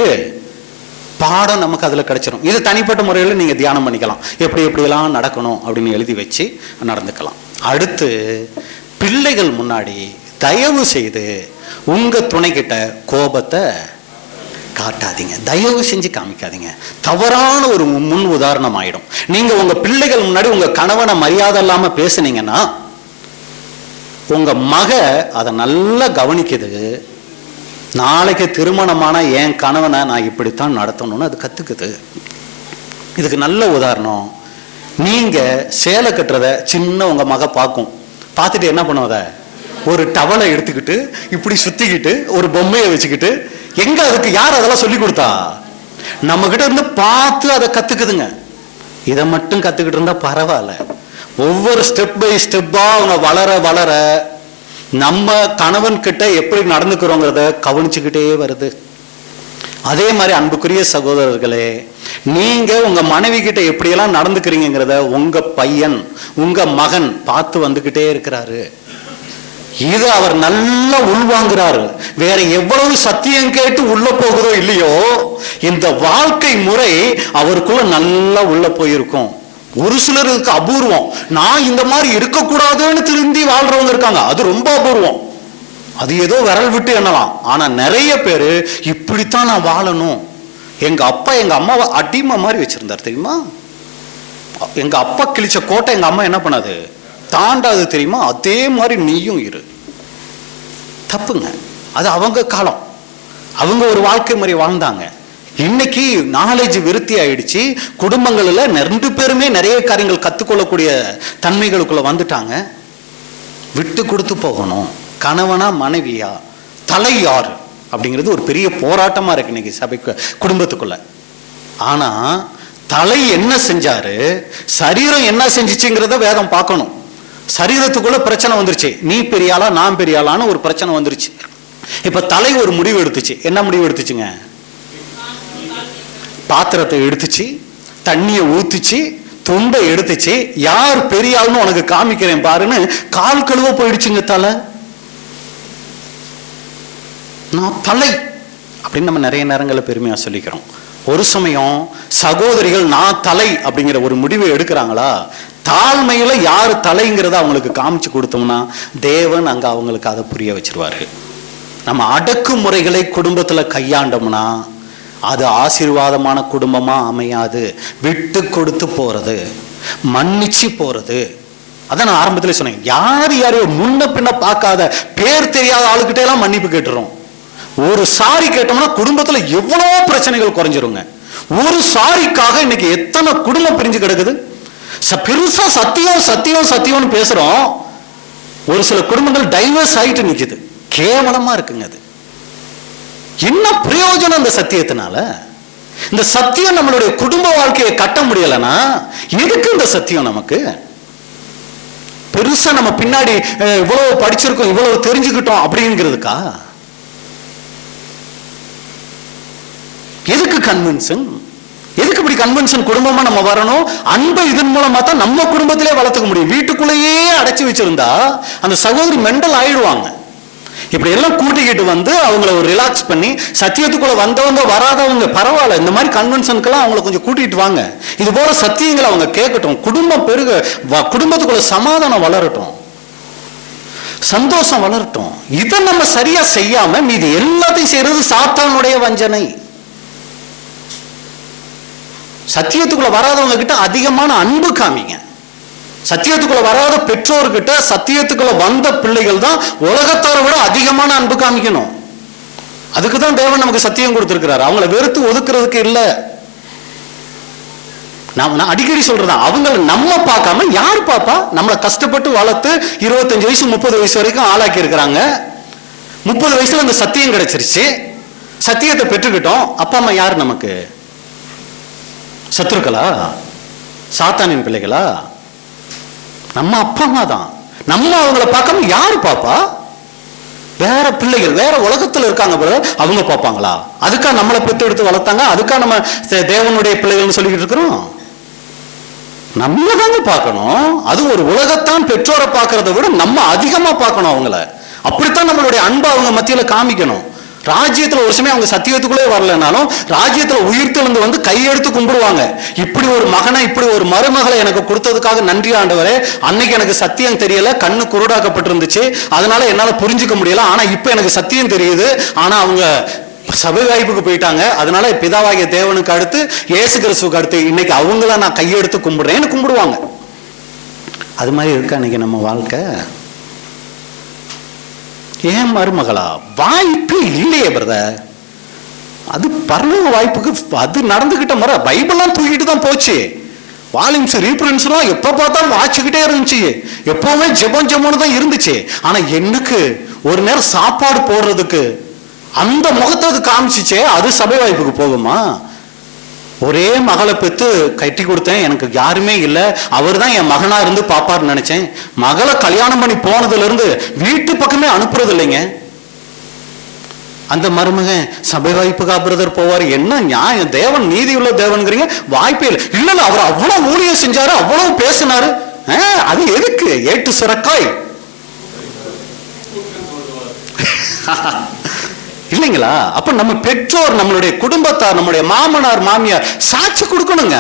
பாடம் நமக்கு அதுல கிடைச்சிடும். இது தனிப்பட்ட முறையில் நீங்க தியானம் பண்ணிக்கலாம், எப்படி எப்படியெல்லாம் நடக்கணும் அப்படின்னு எழுதி வச்சு நடந்துக்கலாம். அடுத்து பிள்ளைகள் முன்னாடி தயவு செய்து உங்க துணை கிட்ட கோபத்தை காட்டாதீங்க, தயவு செஞ்சு காமிக்காதீங்க. தவறான ஒரு முன் உதாரணம் ஆயிடும். நீங்க உங்க பிள்ளைகள் முன்னாடி உங்க கணவனை மரியாதை இல்லாம பேசுனீங்கன்னா உங்க மக அதை நல்லா கவனிக்குது. நாளைக்கு திருமணமான என் கணவனை நான் இப்படித்தான் நடத்தணும்னு அது கத்துக்குது. இதுக்கு நல்ல உதாரணம், நீங்க சேலை கட்டுறத சின்ன உங்க மக பார்க்கும், பார்த்துட்டு என்ன பண்ணுவத ஒரு டவலை எடுத்துக்கிட்டு இப்படி சுத்திக்கிட்டு ஒரு பொம்மையை வச்சுக்கிட்டு, எங்க அதுக்கு யார் அதெல்லாம் சொல்லி கொடுத்தா? நம்ம கிட்ட இருந்து பார்த்து அதை கத்துக்குதுங்க. இதை மட்டும் கத்துக்கிட்டு இருந்தா பரவாயில்ல. ஒவ்வொரு ஸ்டெப் பை ஸ்டெப்பா அவங்க வளர வளர நம்ம கணவன் கிட்ட எப்படி நடந்துக்கிறோங்கிறத கவனிச்சுக்கிட்டே வருது. அதே மாதிரி அன்புக்குரிய சகோதரர்களே, நீங்க உங்க மனைவி கிட்ட எப்படியெல்லாம் நடந்துக்கிறீங்கிறத உங்க பையன் உங்க மகன் பார்த்து வந்துகிட்டே இருக்கிறாரு. இது அவர் நல்லா உள்வாங்குறாரு. வேற எவ்வளவு சத்தியம் கேட்டு உள்ள போகுதோ இல்லையோ, இந்த வாழ்க்கை முறை அவருக்குள்ள நல்லா உள்ள போயிருக்கும். ஒரு சிலருக்கு அபூர்வம், நான் இந்த மாதிரி இருக்கக்கூடாதுன்னு திருந்தி வாழ்றவங்க இருக்காங்க, அது ரொம்ப அபூர்வம். அது ஏதோ விரல் விட்டு எண்ணலாம். ஆனா நிறைய பேரு இப்படித்தான் நான் வாழணும். எங்க அப்பா எங்க அம்மாவை அடிமை மாதிரி வச்சிருந்தார் தெரியுமா? எங்க அப்பா கிழிச்ச கோட்டை எங்க அம்மா என்ன பண்ணாது, தாண்டாது தெரியுமா? அதே மாதிரி நீயும் இரு. தப்புங்க, அது அவங்க காலம், அவங்க ஒரு வாழ்க்கை முறை வாழ்ந்தாங்க. இன்னைக்கு நாலேஜ் விருத்தி ஆயிடுச்சு, குடும்பங்கள்ல 2 பேருமே நிறைய காரியங்கள் கத்துக்கொள்ளக்கூடிய தன்மைகளுக்குள்ள வந்துட்டாங்க. விட்டு கொடுத்து போகணும். கணவனா மனைவியா, தலை யாரு அப்படிங்கிறது ஒரு பெரிய போராட்டமா இருக்கு இன்னைக்கு சபைக்கு குடும்பத்துக்குள்ள. ஆனா தலை என்ன செஞ்சாரு, சரீரம் என்ன செஞ்சிச்சுங்கிறத வேதம் பார்க்கணும். சரீரத்துக்குள்ள பிரச்சனை வந்துருச்சு, நீ பெரியாளா நான் பெரியாளான்னு ஒரு பிரச்சனை வந்துருச்சு. இப்ப தலை ஒரு முடிவு எடுத்துச்சு. என்ன முடிவு எடுத்துச்சுங்க? பாத்திரத்தை எடுத்துச்சு, தண்ணியை ஊத்துச்சு, துண்டை எடுத்துச்சு, யார் பெரியாள்னு உனக்கு காமிக்கிறேன் பாருன்னு கால் கழுவ போயிடுச்சுங்க தலை. நான் தலை அப்படின்னு நம்ம நிறைய நேரங்களில் பெருமையா சொல்லிக்கிறோம். ஒரு சமயம் சகோதரிகள் நான் தலை அப்படிங்கிற ஒரு முடிவை எடுக்கிறாங்களா, தாழ்மையில யாரு தலைங்கிறத அவங்களுக்கு காமிச்சு கொடுத்தோம்னா தேவன் அங்க அவங்களுக்கு அதை புரிய வச்சிருவாரு. நம்ம அடக்குமுறைகளை குடும்பத்துல கையாண்டோம்னா அது ஆசீர்வாதமான குடும்பமா அமையாது. விட்டு கொடுத்து போறது, மன்னிச்சு போறது. அதான் நான் ஆரம்பத்துல சொன்னேன், யாரையோ முன்ன பின்ன பார்க்காத பேர் தெரியாத ஆளுக்கிட்டே எல்லாம் மன்னிப்பு கேட்டுறோம். ஒரு சாரி கேட்டோம்னா குடும்பத்துல எவ்வளவோ பிரச்சனைகள் குறைஞ்சிருங்க. ஒரு சாரிக்காக இன்னைக்கு எத்தனை குடும்பம் பிரிஞ்சு கிடக்குது. பெருசா சத்தியம் சத்தியம் சத்தியம்னு பேசுறோம், ஒரு சில குடும்பங்கள் டைவர்ஸ் ஆயிட்டு நிக்குது. கேவலமா இருக்குங்க. அது என்ன பிரயோஜனம் இந்த சத்தியத்தினால? இந்த சத்தியம் நம்மளுடைய குடும்ப வாழ்க்கையை கட்ட முடியலன்னா எதுக்கு இந்த சத்தியம் நமக்கு? பெருசா நம்ம பின்னாடி இவ்வளவு படிச்சிருக்கோம், இவ்வளவு தெரிஞ்சுக்கிட்டோம் அப்படிங்கிறதுக்கா? எதுக்கு கன்வென்ஷன்? எதுக்கு இப்படி கன்வென்ஷன்? குடும்பமா நம்ம வரணும், அன்பை இதன் மூலமா தான் நம்ம குடும்பத்திலே வளர்த்துக்க முடியும். வீட்டுக்குள்ளேயே அடைச்சு வச்சிருந்தா அந்த சகோதரி மெண்டல் ஆயிடுவாங்க. இப்படி எல்லாம் கூட்டிக்கிட்டு வந்து அவங்கள ஒரு ரிலாக்ஸ் பண்ணி, சத்தியத்துக்குள்ள வந்தவங்க வராதவங்க பரவாயில்ல, இந்த மாதிரி கன்வென்ஷனுக்கெல்லாம் அவங்கள கொஞ்சம் கூட்டிட்டு வாங்க. இது போல சத்தியங்களை அவங்க கேட்கட்டும், குடும்பம் பெருக, குடும்பத்துக்குள்ள சமாதானம் வளரட்டும். சந்தோஷம் வளரட்டும். இதை நம்ம சரியா செய்யாம மீது எல்லாத்தையும் செய்யறது சாத்தானுடைய வஞ்சனை. சத்தியத்துக்குள்ள வராதவங்க கிட்ட அதிகமான அன்பு காமிங்க. சத்தியத்துக்குள்ள வராத பெற்றோர்கிட்ட சத்தியத்துக்குள்ள வந்த பிள்ளைகள் தான் உலகத்தாரை விட அதிகமான அன்பு காமிக்கணும். அதுக்குதான் தேவன் நமக்கு சத்தியம் கொடுத்திருக்கிறார். அவங்கள வெறுத்து ஒதுக்குறதுக்கு இல்லை. நான் அடிக்கடி சொல்றேன், அவங்கள நம்ம பார்க்காம யார் பாப்பா? நம்மளை கஷ்டப்பட்டு வளர்த்து 25 வயசு 30 வயசு வரைக்கும் ஆளாக்கி இருக்கிறாங்க. 30 வயசுல அந்த சத்தியம் கிடைச்சிருச்சு, சத்தியத்தை பெற்றுக்கிட்டோம். அப்பா அம்மா யார் நமக்கு? சத்துருக்களா? சாத்தானின் பிள்ளைகளா? நம்ம அப்பா அம்மா தான். நம்ம அவங்கள பார்க்காம யாரு பாப்பா? வேற பிள்ளைகள் வேற உலகத்துல இருக்காங்க, அவங்க பார்ப்பாங்களா? அதுக்கா நம்மளை பெற்று எடுத்து வளர்த்தாங்க? அதுக்கா நம்ம தேவனுடைய பிள்ளைகள்னு சொல்லிக்கிட்டு இருக்கிறோம்? நம்ம தாங்க பார்க்கணும். அது ஒரு உலகத்தான் பெற்றோரை பார்க்கறத விட நம்ம அதிகமா பார்க்கணும் அவங்கள. அப்படித்தான் நம்மளுடைய அன்பை அவங்க மத்தியில காமிக்கணும். ராஜ்யத்துல ஒரு சமயம் அவங்க சத்தியத்துக்குள்ளே வரலனாலும் ராஜ்யத்துல உயிர்த்தெழுந்து வந்து கையெடுத்து கும்பிடுவாங்க. இப்படி ஒரு மகனை, இப்படி ஒரு மருமகளை எனக்கு கொடுத்ததுக்காக நன்றி ஆண்டவரே. அன்னைக்கு எனக்கு சத்தியம் தெரியல, கண்ணு குருடாக்கப்பட்டிருந்துச்சு, அதனால என்னால புரிஞ்சுக்க முடியல. ஆனா இப்ப எனக்கு சத்தியம் தெரியுது. ஆனா அவங்க சபை வாய்ப்புக்கு போயிட்டாங்க, அதனால பிதாவாகிய தேவனுக்கு அடுத்து இயேசு கிறிஸ்துவுக்கு அடுத்து இன்னைக்கு அவங்கள நான் கையெடுத்து கும்பிடுறேன்னு கும்பிடுவாங்க. அது மாதிரி இருக்கா இன்னைக்கு நம்ம வாழ்க்கை? ஏன் மருமகளா? வாய்ப்பு இல்லையே பிரதர். அது பரலோக வாய்ப்புக்கு அது நடந்துகிட்ட முறை பைபிள்லாம் தூக்கிட்டு தான் போச்சு. வால்யூம்ஸ் ரீஃபரன்ஸ்லாம் எப்போ பார்த்தாலும் வாட்சிக்கிட்டே இருந்துச்சு. எப்பவுமே ஜெபம்னு தான் இருந்துச்சு. ஆனா எனக்கு ஒரு நேரம் சாப்பாடு போடுறதுக்கு அந்த முகத்தை அது காமிச்சிச்சே, அது சபை வாய்ப்புக்கு போகுமா? ஒரே மகளை பெற்று கட்டி கொடுத்தேன், எனக்கு யாருமே இல்லை, அவர் தான் என் மகனா இருந்து பாப்பாருன்னு நினைச்சேன். மகளை கல்யாணம் பண்ணி போனதுல இருந்து வீட்டு பக்கமே அனுப்புறது இல்லைங்க. அந்த மருமகன் சபை வாய்ப்புக்கா பிரதர் போவார்? என்ன நியாயம்? தேவன் நீதி உள்ள தேவன்கிறீங்க, வாய்ப்பே இல்லை. இல்ல அவர் அவ்வளவு ஊழியம் செஞ்சாரு, அவ்வளவு பேசினாரு, அது எதுக்கு? ஏட்டு சுரக்காய் இல்லைங்களா? அப்ப நம்ம பெற்றோர், நம்மளுடைய குடும்பத்தார், நம்முடைய மாமனார் மாமியார் சாட்சி கொடுக்கணுங்க.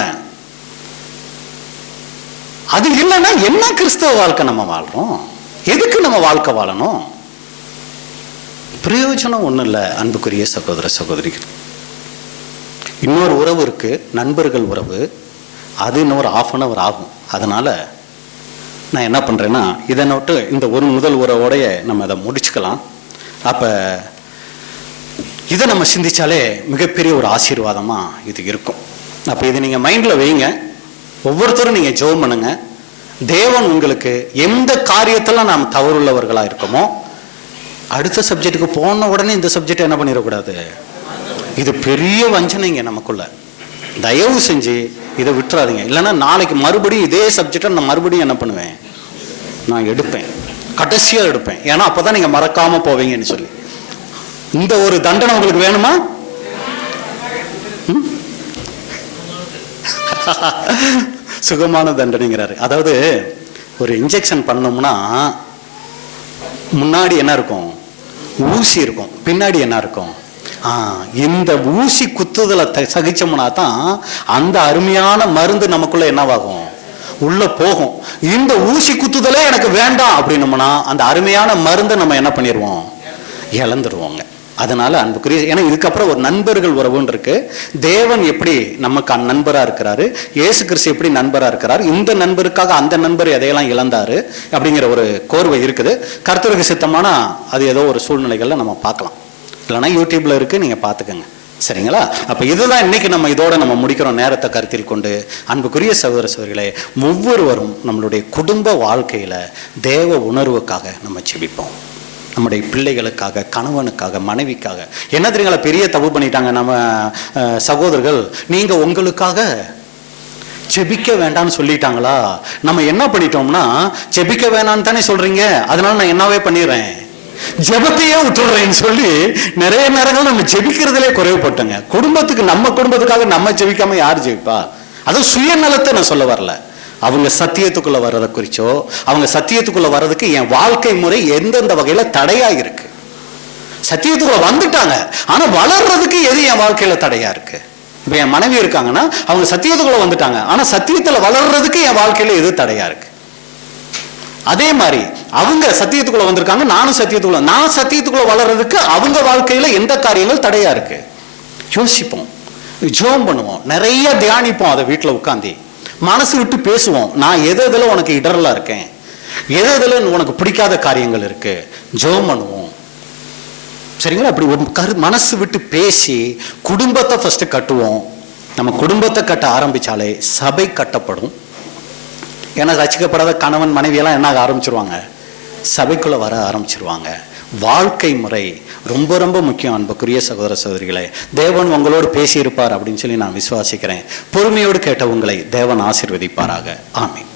அது இல்லைன்னா என்ன கிறிஸ்தவ வாழ்க்கை நம்ம வாழ்றோம்? எதுக்கு நம்ம வாழ்க்கை வாழணும்? பிரயோஜனம் ஒண்ணும் இல்லை. அன்புக்குரிய சகோதர சகோதரிகள், இன்னொரு உறவு இருக்கு, நண்பர்கள் உறவு. அது இன்னொரு 1/2 hour ஆகும். அதனால நான் என்ன பண்றேன்னா, இதை நோட்டு இந்த ஒரு முதல் உறவோடைய நம்ம அதை முடிச்சுக்கலாம். அப்ப இதை நம்ம சிந்திச்சாலே மிகப்பெரிய ஒரு ஆசீர்வாதமா இது இருக்கும். அப்ப இதை நீங்க மைண்ட்ல வைங்க. ஒவ்வொருத்தரும் நீங்க ஜெபம் பண்ணுங்க. தேவன் உங்களுக்கு எந்த காரியத்துல நாம் தவறுள்ளவர்களா இருக்கோமோ, அடுத்த சப்ஜெக்டுக்கு போன உடனே இந்த சப்ஜெக்ட் என்ன பண்ணிடக்கூடாது. இது பெரிய வஞ்சனைங்க நமக்குள்ள. தயவு செஞ்சு இதை விட்டுறாதீங்க. இல்லைன்னா நாளைக்கு மறுபடியும் இதே சப்ஜெக்டை நான் மறுபடியும் என்ன பண்ணுவேன், நான் எடுப்பேன், கடைசியா எடுப்பேன். ஏன்னா அப்பதான் நீங்க மறக்காம போவீங்கன்னு சொல்லி. இந்த ஒரு தண்டனை உங்களுக்கு வேணுமா? சுகமான தண்டனைங்கிறாரு. அதாவது ஒரு இன்ஜெக்ஷன் பண்ணோம்னா முன்னாடி என்ன இருக்கும்? ஊசி இருக்கும். பின்னாடி என்ன இருக்கும்? இந்த ஊசி குத்துதலை சகிச்சோம்னா தான் அந்த அருமையான மருந்து நமக்குள்ள என்னவாகும், உள்ள போகும். இந்த ஊசி குத்துதலே எனக்கு வேண்டாம் அப்படின்னோம்னா அந்த அருமையான மருந்தை நம்ம என்ன பண்ணிடுவோம், இழந்துருவோங்க. அதனால அன்புக்குரிய, ஏன்னா இதுக்கப்புறம் ஒரு நண்பர்கள் உறவுன்னு இருக்கு. தேவன் எப்படி நமக்கு நண்பரா இருக்கிறாரு, இயேசு கிறிஸ்து எப்படி நண்பரா இருக்கிறார், இந்த நண்பருக்காக அந்த நண்பர் எதையெல்லாம் இழந்தாரு அப்படிங்கிற ஒரு கோர்வை இருக்குது. கர்த்தருக்கு சித்தமானா அது ஏதோ ஒரு சூழ்நிலைகள்ல நம்ம பார்க்கலாம். இல்லைன்னா யூடியூப்ல இருக்கு, நீங்க பாத்துக்கோங்க. சரிங்களா? அப்ப இதுதான் இன்னைக்கு நம்ம இதோட நம்ம முடிக்கிறோம், நேரத்தை கருத்தில் கொண்டு. அன்புக்குரிய சகோதர சகோதரிகளே, ஒவ்வொருவரும் நம்மளுடைய குடும்ப வாழ்க்கையில தேவ உணர்வுக்காக நம்ம ஜெபிப்போம். நம்முடைய பிள்ளைகளுக்காக, கணவனுக்காக, மனைவிக்காக. என்ன தெரியுங்களா பெரிய தப்பு பண்ணிட்டாங்க நம்ம சகோதரர்கள், நீங்க உங்களுக்காக ஜெபிக்க வேண்டாம்னு சொல்லிட்டாங்களா? நம்ம என்ன பண்ணிட்டோம்னா, ஜெபிக்க வேணான்னு தானே சொல்றீங்க, அதனால நான் என்னவே பண்ணிடுறேன், ஜெபத்தையே விட்டுடுறேன்னு சொல்லி நிறைய நேரங்கள் நம்ம ஜெபிக்கிறதுலே குறைவுபட்டோங்க. குடும்பத்துக்கு, நம்ம குடும்பத்துக்காக நம்ம ஜெபிக்காம யார் ஜெபிப்பா? அதுவும் சுயநலத்தை நான் சொல்ல வரல. அவங்க சத்தியத்துக்குள்ள வர்றதை குறிச்சோ, அவங்க சத்தியத்துக்குள்ள வர்றதுக்கு என் வாழ்க்கை முறை எந்தெந்த வகையில தடையா இருக்கு. சத்தியத்துக்குள்ள வந்துட்டாங்க, ஆனா வளர்றதுக்கு எது என் வாழ்க்கையில தடையா இருக்கு? இப்ப என் மனைவி இருக்காங்கன்னா அவங்க சத்தியத்துக்குள்ள வந்துட்டாங்க, ஆனா சத்தியத்துல வளர்றதுக்கு என் வாழ்க்கையில எது தடையா இருக்கு? அதே மாதிரி அவங்க சத்தியத்துக்குள்ள வந்திருக்காங்க, நானும் சத்தியத்துக்குள்ள. நான் சத்தியத்துக்குள்ள வளர்றதுக்கு அவங்க வாழ்க்கையில எந்த காரியங்கள் தடையா இருக்கு யோசிப்போம், ஜெபம் பண்ணுவோம், நிறைய தியானிப்போம். அதை வீட்டில் உட்காந்து மனசு விட்டு பேசுவோம். நான் எதுல உனக்கு இடரலா இருக்கேன், எதுல உனக்கு பிடிக்காத காரியங்கள் இருக்கு, ஜெபம் பண்ணுவோம். சரிங்களா? அப்படி மனசு விட்டு பேசி குடும்பத்தை ஃபர்ஸ்ட் கட்டுவோம். நம்ம குடும்பத்தை கட்ட ஆரம்பிச்சாலே சபை கட்டப்படும். ஏன்னா ரசிக்கப்படாத கணவன் மனைவியெல்லாம் என்ன ஆரம்பிச்சிருவாங்க, சபைக்குள்ள வர ஆரம்பிச்சிருவாங்க. வாழ்க்கை முறை ரொம்ப ரொம்ப முக்கியம். அன்புக்குரிய சகோதர சகோதரிகளே, தேவன் உங்களோடு பேசியிருப்பார் அப்படின்னு சொல்லி நான் விசுவாசிக்கிறேன். பொறுமையோடு கேட்ட உங்களை தேவன் ஆசீர்வதிப்பாராக. ஆமென்.